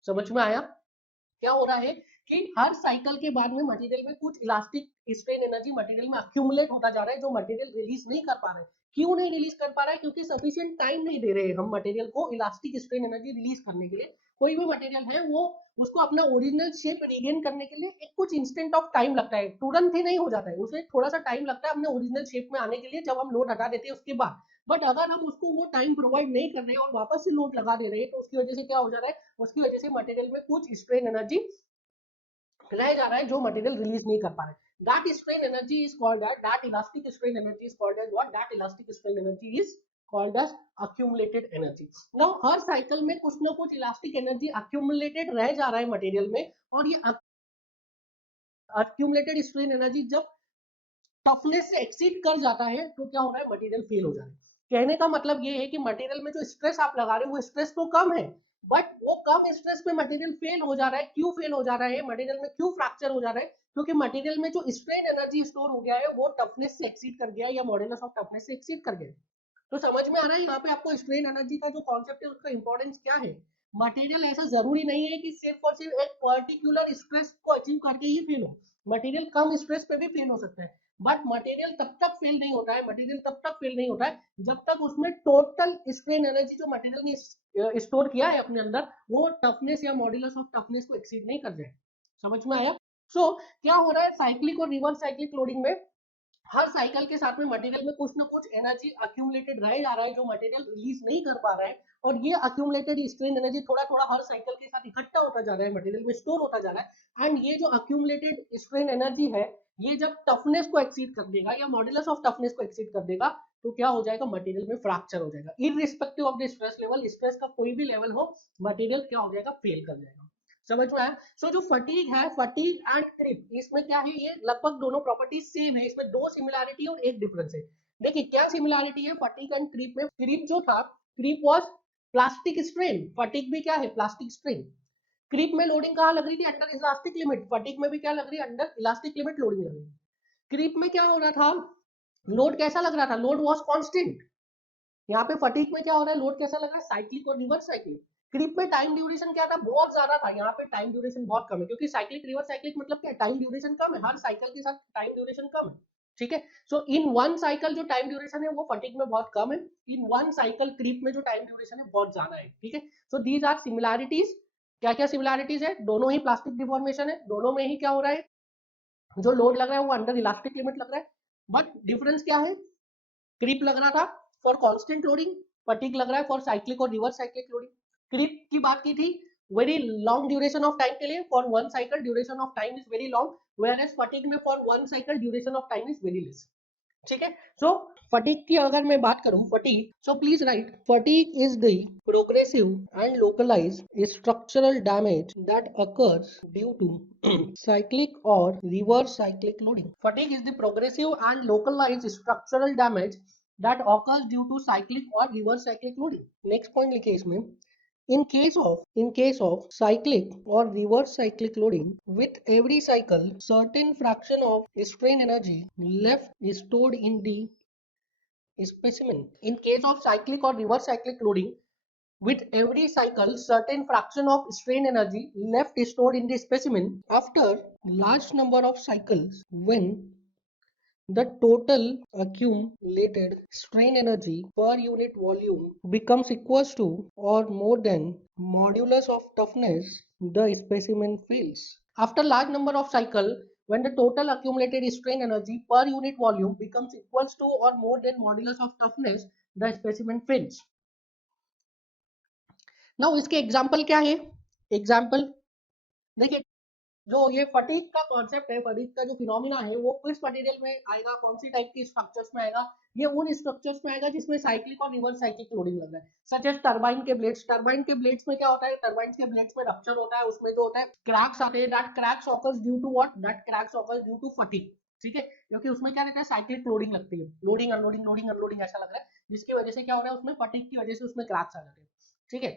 समझ में आया. क्या हो रहा है कि हर साइकिल के बाद में मटेरियल में कुछ इलास्टिक स्ट्रेन एनर्जी मटेरियल में अक्यूमुलेट होता जा रहा है जो मटेरियल रिलीज नहीं कर पा रहा है. क्यों नहीं रिलीज कर पा रहा है, क्योंकि सफिशिएंट टाइम नहीं दे रहे हैं हम मटेरियल को इलास्टिक स्ट्रेन एनर्जी रिलीज करने के लिए. कोई भी मटेरियल है वो उसको अपना ओरिजिनल शेप रिगेन करने के लिए एक कुछ इंस्टेंट ऑफ टाइम लगता है, तुरंत ही नहीं हो जाता है, उसे थोड़ा सा टाइम लगता है अपने ओरिजिनल शेप में आने के लिए जब हम लोड हटा देते हैं उसके बाद. बट अगर हम उसको वो टाइम प्रोवाइड नहीं कर रहे हैं और वापस से लोड लगा दे रहे हैं तो उसकी वजह से क्या हो जा रहा है, उसकी वजह से मटेरियल में कुछ स्ट्रेन एनर्जी रह जा रहा है जो मटेरियल रिलीज नहीं कर पा रहे हैं. that strain energy is called that elastic strain energy is called as what, that elastic strain energy is called as accumulated energy. now her cycle में कुछ ना कुछ इलास्टिक एनर्जी अक्यूमुलेटेड रह जा रहा है मटेरियल में. और ये अक्यूमुलेटेड स्ट्रेन एनर्जी जब टफनेस से एक्सीड कर जाता है तो क्या हो रहा है, मटेरियल फेल हो जा रहा है. कहने का मतलब ये है कि मटेरियल में जो स्ट्रेस आप लगा रहे हो वो स्ट्रेस तो कम है, बट वो कम स्ट्रेस पे मटेरियल फेल हो जा रहा है. क्यों फेल हो जा रहा है, मटेरियल में क्यों फ्रैक्चर हो जा रहा है, क्योंकि मटेरियल में जो स्ट्रेन एनर्जी स्टोर हो गया है वो टफनेस से एक्सीड कर गया है या मॉडुलस ऑफ टफनेस से एक्सीड कर गया है. तो समझ में आ रहा है यहाँ पे आपको स्ट्रेन एनर्जी का जो कॉन्सेप्ट है उसका इंपॉर्टेंस क्या है. मटेरियल ऐसा जरूरी नहीं है कि सिर्फ और सिर्फ एक पर्टिकुलर स्ट्रेस को अचीव करके ही फेल हो, मटेरियल कम स्ट्रेस पे भी फेल हो सकता है। बट मटेरियल तब तक फेल नहीं होता है, मटेरियल तब तक फेल नहीं होता है जब तक उसमें टोटल स्ट्रेन एनर्जी जो मटेरियल ने स्टोर किया है अपने अंदर वो टफनेस या मॉड्यूलस ऑफ टफनेस को एक्सीड नहीं कर जाए। समझ में आया? सो क्या हो रहा है साइक्लिक और रिवर्स साइक्लिक लोडिंग में, हर साइकिल के साथ में मटेरियल में कुछ ना कुछ एनर्जी अक्यूमुलेटेड रह जा रहा है जो मटेरियल रिलीज नहीं कर पा रहा है, और ये अक्यूमुलेटेड स्ट्रेन एनर्जी थोड़ा थोड़ा हर साइकिल के साथ इकट्ठा होता जा रहा है, मटेरियल में स्टोर होता जा रहा है। एंड ये जो अक्यूमुलेटेड स्ट्रेन एनर्जी है ये जब टफनेस को एक्सीड कर देगा या मॉड्यूलस ऑफ टफनेस को एक्सीड कर देगा तो क्या हो जाएगा, मटेरियल में फ्रैक्चर हो जाएगा। Irrespective of the stress level, stress का कोई भी लेवल हो, मटेरियल क्या हो जाएगा, फेल कर जाएगा। समझ में आया? सो जो फटीग है, फटीग एंड क्रीप, इसमें क्या है, ये लगभग दोनों प्रॉपर्टीज सेम है, इसमें दो सिमिलैरिटी और एक डिफरेंस है। देखिए क्या सिमिलैरिटी है फटीग एंड क्रीप में, क्रीप जो था, creep was plastic strain, fatigue भी क्या है, प्लास्टिक स्ट्रेन। क्रीप में लोडिंग कहाँ लग रही थी, अंडर इलास्टिक लिमिट, फटीग में भी क्या लग रही है, अंडर इलास्टिक लिमिट लोडिंग लग रही है। क्रीप में क्या हो रहा था, लोड कैसा लग रहा था, लोड वाज कांस्टेंट। यहाँ पे फटीग में क्या हो रहा है, लोड कैसा लग रहा है, साइक्लिक और रिवर्स साइक्लिक। क्रीप में टाइम ड्यूरेशन क्या था, बहुत ज्यादा था, यहाँ पे टाइम ड्यूरेशन बहुत कम है, क्योंकि साइक्लिक रिवर्स साइक्लिक मतलब क्या, टाइम ड्यूरेशन कम है, हर साइकिल के साथ टाइम ड्यूरेशन कम है। ठीक है, सो इन वन साइकिल जो टाइम ड्यूरेशन है वो फटीग में बहुत कम है, इन वन साइकिल क्रीप में जो टाइम ड्यूरेशन है बहुत ज्यादा है। ठीक है, सो दीज आर सिमिलैरिटीज। क्या क्या सिमिलैरिटीज है, दोनों ही प्लास्टिक डिफॉर्मेशन है, दोनों में ही क्या हो रहा है, जो लोड लग रहा है वो अंडर इलास्टिक लिमिट लग रहा है। बट डिफरेंस क्या है, क्रीप लग रहा था फॉर कांस्टेंट लोडिंग, फटीग लग रहा है फॉर साइक्लिक और रिवर्स साइक्लिक लोडिंग। क्रीप की बात की थी very long duration of time के लिए, for one cycle duration of time is very long, whereas fatigue में for one cycle duration of time is very less. ठीक है, सो फटीग की अगर मैं बात करूं, fatigue, so please write, fatigue is the progressive and localised structural damage that occurs due to cyclic or reverse cyclic loading. Fatigue is the progressive and localized structural damage that occurs due to cyclic or reverse cyclic loading. Next point लिखे इसमें, in case of cyclic or reverse cyclic loading, with every cycle certain fraction of strain energy left is stored in the specimen. In case of cyclic or reverse cyclic loading, with every cycle certain fraction of strain energy left is stored in the specimen. After large number of cycles, when the total accumulated strain energy per unit volume becomes equals to or more than modulus of toughness, the specimen fails. After large number of cycle, when the total accumulated strain energy per unit volume becomes equals to or more than modulus of toughness, the specimen fails. Now इसके एग्जाम्पल क्या है, एग्जाम्पल देखिए, जो ये फटीग का कॉन्सेप्ट है, फटीग का जो फिनोमिना है वो किस मटेरियल में आएगा, कौन सी टाइप की स्ट्रक्चर्स में आएगा, ये उन स्ट्रक्चर्स में आएगा जिसमें साइक्लिक और रिवर्स साइक्लिक लोडिंग लग रहा है, सच एज टरबाइन के ब्लेड्स। टरबाइन के ब्लेड्स में क्या होता है, टरबाइन के ब्लेड्स में रप्चर होता है, उसमें जो होता है क्रैक्स आते हैं, that cracks occurs due to what, that cracks occurs due to fatigue. ठीक है, क्योंकि उसमें क्या रहता है, साइक्लिक लोडिंग लगती है, लोडिंग अनलोडिंग लोडिंग अनलोडिंग ऐसा लग रहा है, जिसकी वजह से क्या हो रहा है, उसमें फटीग की वजह से उसमें क्रैक्स आ जाते हैं। ठीक है,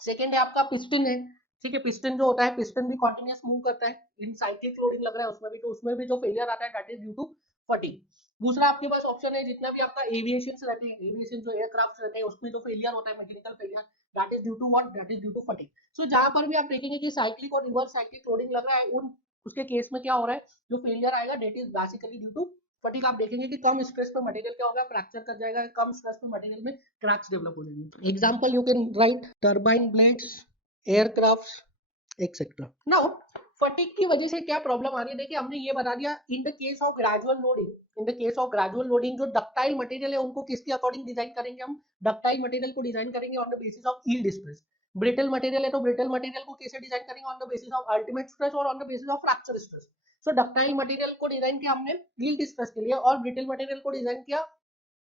सेकेंड है आपका पिस्टन है। ठीक है, पिस्टन जो होता है, पिस्टन भी कॉन्टिन्यूस मूव करता है, इन साइक्लिक लोडिंग लग रहा है उसमें भी, तो उसमें भी जो फेलियर आता है that is due to fatigue. दूसरा आपके पास ऑप्शन है, जितना भी आपका एविएशन रहते हैं, एविएशन जो एयरक्राफ्ट रहते हैं उसमें जो फेलियर होता है, mechanical failure, that is due to what, that is due to fatigue. So जहां पर भी आप देखेंगे कि साइक्लिक और रिवर्स साइक्लिक लोडिंग लग रहा है, उन उसके केस में क्या हो रहा है, जो फेलियर आएगा that is basically due to fatigue. आप देखेंगे कि कम स्ट्रेस पे मटेरियल क्या होगा, फ्रैक्चर कर जाएगा, कम स्ट्रेस पे मटेरियल में क्रैक्स डेवलप हो जाएंगे। Example you can write turbine blades, aircraft etcetera. Now fatigue की वजह से क्या प्रॉब्लम आ रही है, देखिए हमने ये बता दिया, in the case of gradual loading, in the case of gradual loading जो डक्टाइल मटेरियल है उनको किसके अकॉर्डिंग डिजाइन करेंगे, हम डक्टाइल मटेरियल को डिजाइन करेंगे on the basis of yield stress. Brittle material है तो ब्रिटल मटेरियल को कैसे डिजाइन करेंगे, on the basis of ultimate stress और on the basis of fracture stress. So ductile material को डिजाइन किया हमने यील्ड स्ट्रेस के लिए, और ब्रिटल मटेरियल को डिजाइन किया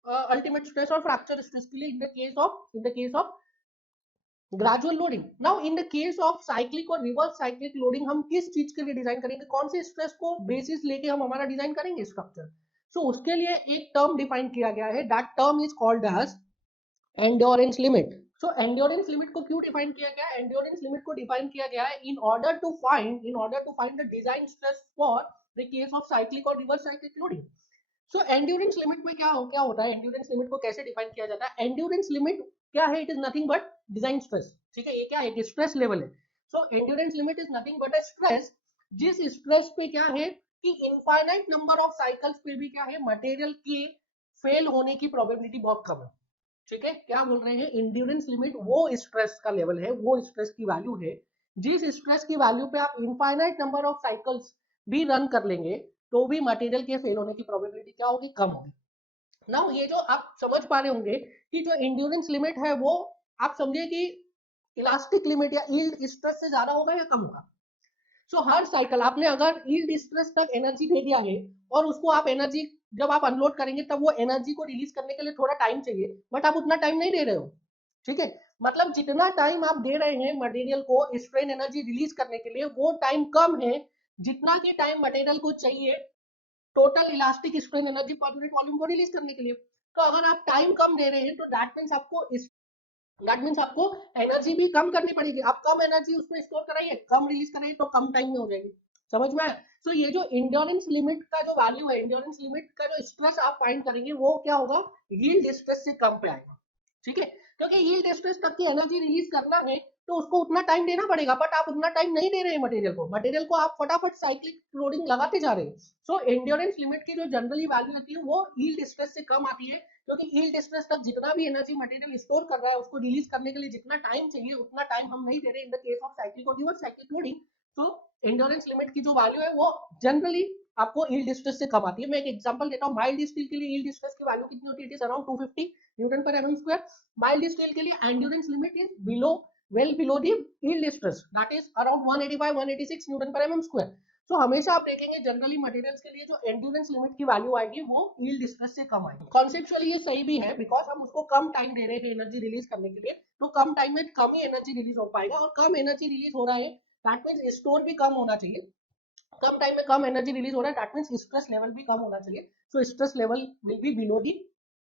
अल्टीमेट स्ट्रेस और फ्रैक्चर स्ट्रेस के लिए, इन the case of gradual loading. Now in the case of cyclic और रिवर्स साइक्लिक लोडिंग हम किस चीज के लिए डिजाइन करेंगे, कौन से स्ट्रेस को बेसिस लेके हम हमारा डिजाइन करेंगे स्ट्रक्चर। सो उसके लिए एक टर्म डिफाइन किया गया है, that term is called as endurance limit. So endurance limit को क्यों डिफाइन किया गया है, एंड्योरेंस लिमिट को डिफाइन किया गया है in order to find the design stress for the case of cyclic और reverse cyclic loading. So endurance limit में क्या होता है, एंड्योरेंस लिमिट को कैसे डिफाइन किया जाता है, एंड्योरेंस लिमिट क्या है, it is nothing but design stress, ठीक है, ये क्या है, स्ट्रेस लेवल है। So endurance limit is nothing but a stress, जिस स्ट्रेस पे क्या है कि इनफाइनाइट नंबर ऑफ साइकिल्स पे भी क्या है, मटेरियल की फेल होने की प्रोबेबिलिटी बहुत कम है, ठीक है। क्या बोल रहे हैं, एंड्योरेंस लिमिट वो स्ट्रेस का लेवल है, वो स्ट्रेस की वैल्यू है, जिस स्ट्रेस की वैल्यू पे आप इनफाइनाइट नंबर ऑफ साइकिल्स भी रन कर लेंगे तो भी मटेरियल के फेल होने की प्रोबेबिलिटी क्या होगी, कम होगी। नाउ ये जो आप समझ पा रहे होंगे कि जो एंड्योरेंस लिमिट है वो आप समझिए कि इलास्टिक लिमिट या यील्ड स्ट्रेस से ज्यादा होगा या कम होगा। सो हर साइकिल आपने अगर यील्ड स्ट्रेस तक एनर्जी दे दिया है और उसको आप एनर्जी जब आप अनलोड करेंगे तब वो एनर्जी को रिलीज करने के लिए थोड़ा टाइम चाहिए, बट आप उतना टाइम नहीं दे रहे हो, ठीक है। मतलब जितना टाइम आप दे रहे हैं मटेरियल को स्ट्रेन एनर्जी रिलीज करने के लिए वो टाइम कम है जितना कि टाइम मटेरियल को चाहिए total elastic strain energy per unit volume को रिलीज करने के लिए। तो अगर आप टाइम कम दे रहे हैं तो दैट मीन्स आपको एनर्जी भी कम करनी पड़ेगी। आप कम एनर्जी उसमें स्टोर कराइए, कम रिलीज कराइए तो कम टाइम में हो जाएगी। समझ में आया? तो ये जो इंड्योरेंस लिमिट का जो वैल्यू है, इंड्योरेंस लिमिट का जो स्ट्रेस आप फाइंड करेंगे वो क्या होगा, यील्ड स्ट्रेस से कम पे आएगा, ठीक है। क्योंकि यील्ड स्ट्रेस तक की एनर्जी रिलीज करना है तो उसको उतना टाइम देना पड़ेगा, बट आप उतना टाइम नहीं दे रहे हैं मटेरियल को आप फटाफट साइक्लिक लोडिंग लगाते जा रहे हैं। सो एंड्योरेंस लिमिट की जो जनरली वैल्यू आती है वो यील्ड स्ट्रेस से कम आती है, क्योंकि यील्ड स्ट्रेस तक जितना भी एनर्जी मटेरियल स्टोर कर रहा है उसको रिलीज करने के लिए जितना टाइम चाहिए उतना टाइम हम नहीं दे रहे इन द केस ऑफ साइक्लिक और रिवर्स साइक्लिक लोडिंग। तो एंड्योरेंस लिमिट की जो वैल्यू है वो जनरली आपको यील्ड स्ट्रेस से कम आती है। मैं एक एग्जांपल देता हूं, माइल्ड स्टील के लिए यील्ड स्ट्रेस की वैल्यू कितनी होती है, इट इज अराउंड 250 न्यूटन पर एमएम स्क्वायर। माइल्ड स्टील के लिए endurance limit is below well below the yield stress, that is around 185 186 Newton पर एमएम स्क्वायर। तो हमेशा आप देखेंगे जनरली मटेरियल्स के लिए जो एंड्योरेंस लिमिट की वैल्यू आएगी वो यील्ड स्ट्रेस से कम आएगी। कॉन्सेप्चुअली ये सही भी है बिकॉज हम उसको कम टाइम दे रहे हैं एनर्जी रिलीज करने के लिए, तो कम टाइम में कम ही एनर्जी रिलीज हो पाएगा, और कम एनर्जी रिलीज हो रहा है दैट मीन्स स्टोर भी कम होना चाहिए। कम टाइम में कम एनर्जी रिलीज हो रहा है दैट मीन्स स्ट्रेस लेवल भी कम होना चाहिए। So stress level will be below the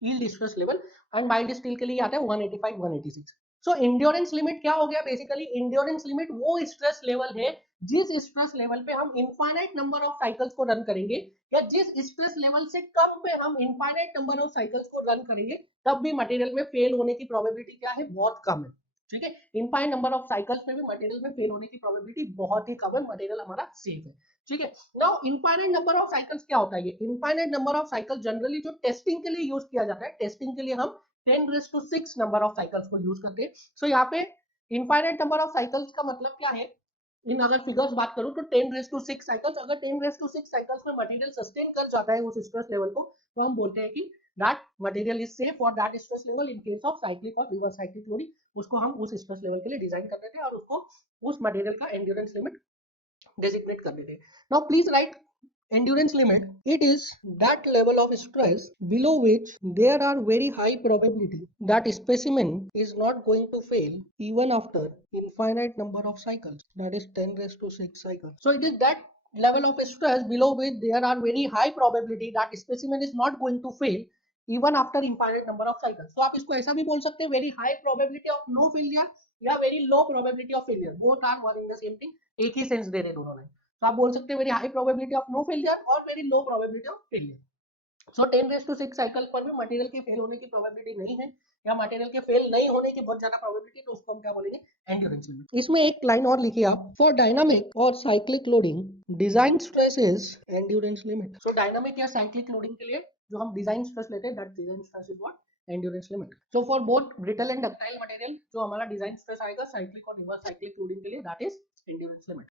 yield stress level, and mild steel के लिए आता है 185 186। सो इंड्योरेंस लिमिट क्या हो गया, बेसिकली इंड्योरेंस लिमिट वो स्ट्रेस लेवल है जिस स्ट्रेस लेवल पे हम इनफाइनाइट नंबर ऑफ साइकिल्स को रन करेंगे, या जिस स्ट्रेस लेवल से कम पे हम इनफाइनाइट नंबर ऑफ साइकिल्स को रन करेंगे तब भी मटेरियल में फेल होने की प्रोबेबिलिटी क्या है, बहुत कम है, ठीक है। इनफाइनाइट नंबर ऑफ साइकिल्स में भी मटेरियल में फेल होने की प्रोबेबिलिटी बहुत ही कम है, मटेरियल हमारा सेफ है, ठीक है। Now infinite number of cycles क्या होता है, ये infinite number of cycle generally जो टेस्टिंग के लिए यूज किया जाता है, टेस्टिंग के लिए हम 10⁻⁶ नंबर ऑफ साइकिल्स को यूज करते हैं। सो यहाँ पे इनफाइनाइट नंबर ऑफ साइकिल्स का मतलब क्या है, इन अगर फिगर्स बात करूं तो 10⁻⁶ साइकिल्स, अगर 10⁻⁶ साइकिल्स में मटेरियल सस्टेन कर जाता है उस स्ट्रेस लेवल को तो हम बोलते हैं कि that material is safe for that stress level in case of cyclic और रिवर्स साइक्लिक लोडिंग। उसको हम उस स्ट्रेस लेवल के लिए डिजाइन कर देते हैं और उसको उस मटेरियल का एंड्योरेंस लिमिट डेजिग्नेट कर देते हैं। Now please right endurance limit. It is that level of stress below which there are very high probability that specimen is not going to fail even after infinite number of cycles, that is 10⁻⁶ cycles. So it is that level of stress below which there are very high probability that specimen is not going to fail even after infinite number of cycles. तो आप इसको ऐसा भी बोल सकते हैं, very high probability of no failure या very low probability of failure, both are one in the same thing, एक ही सेंस दे रहे दोनों में। तो आप बोल सकते हैं very high probability of no failure और very low probability of failure. So 10⁻⁶ cycle पर भी मटेरियल के फेल होने की प्रोबेबिलिटी नहीं है, या मटेरियल के फेल नहीं होने की बहुत ज्यादा प्रोबेबिलिटी, तो उसको हम क्या बोलेंगे, एंड्योरेंस लिमिट। इसमें एक लाइन और लिखिए आप, फॉर डायनामिक और cyclic loading design stress is endurance limit. So dynamic या साइक्लिक लोडिंग के लिए जो हम डिजाइन स्ट्रेस लेते हैं that design stress is what, endurance limit. So for both brittle and ductile material जो हमारा डिजाइन स्ट्रेस आएगा साइक्लिक और रिवर्स साइक्लिक लोडिंग के लिए दैट इज एंड्योरेंस लिमिट।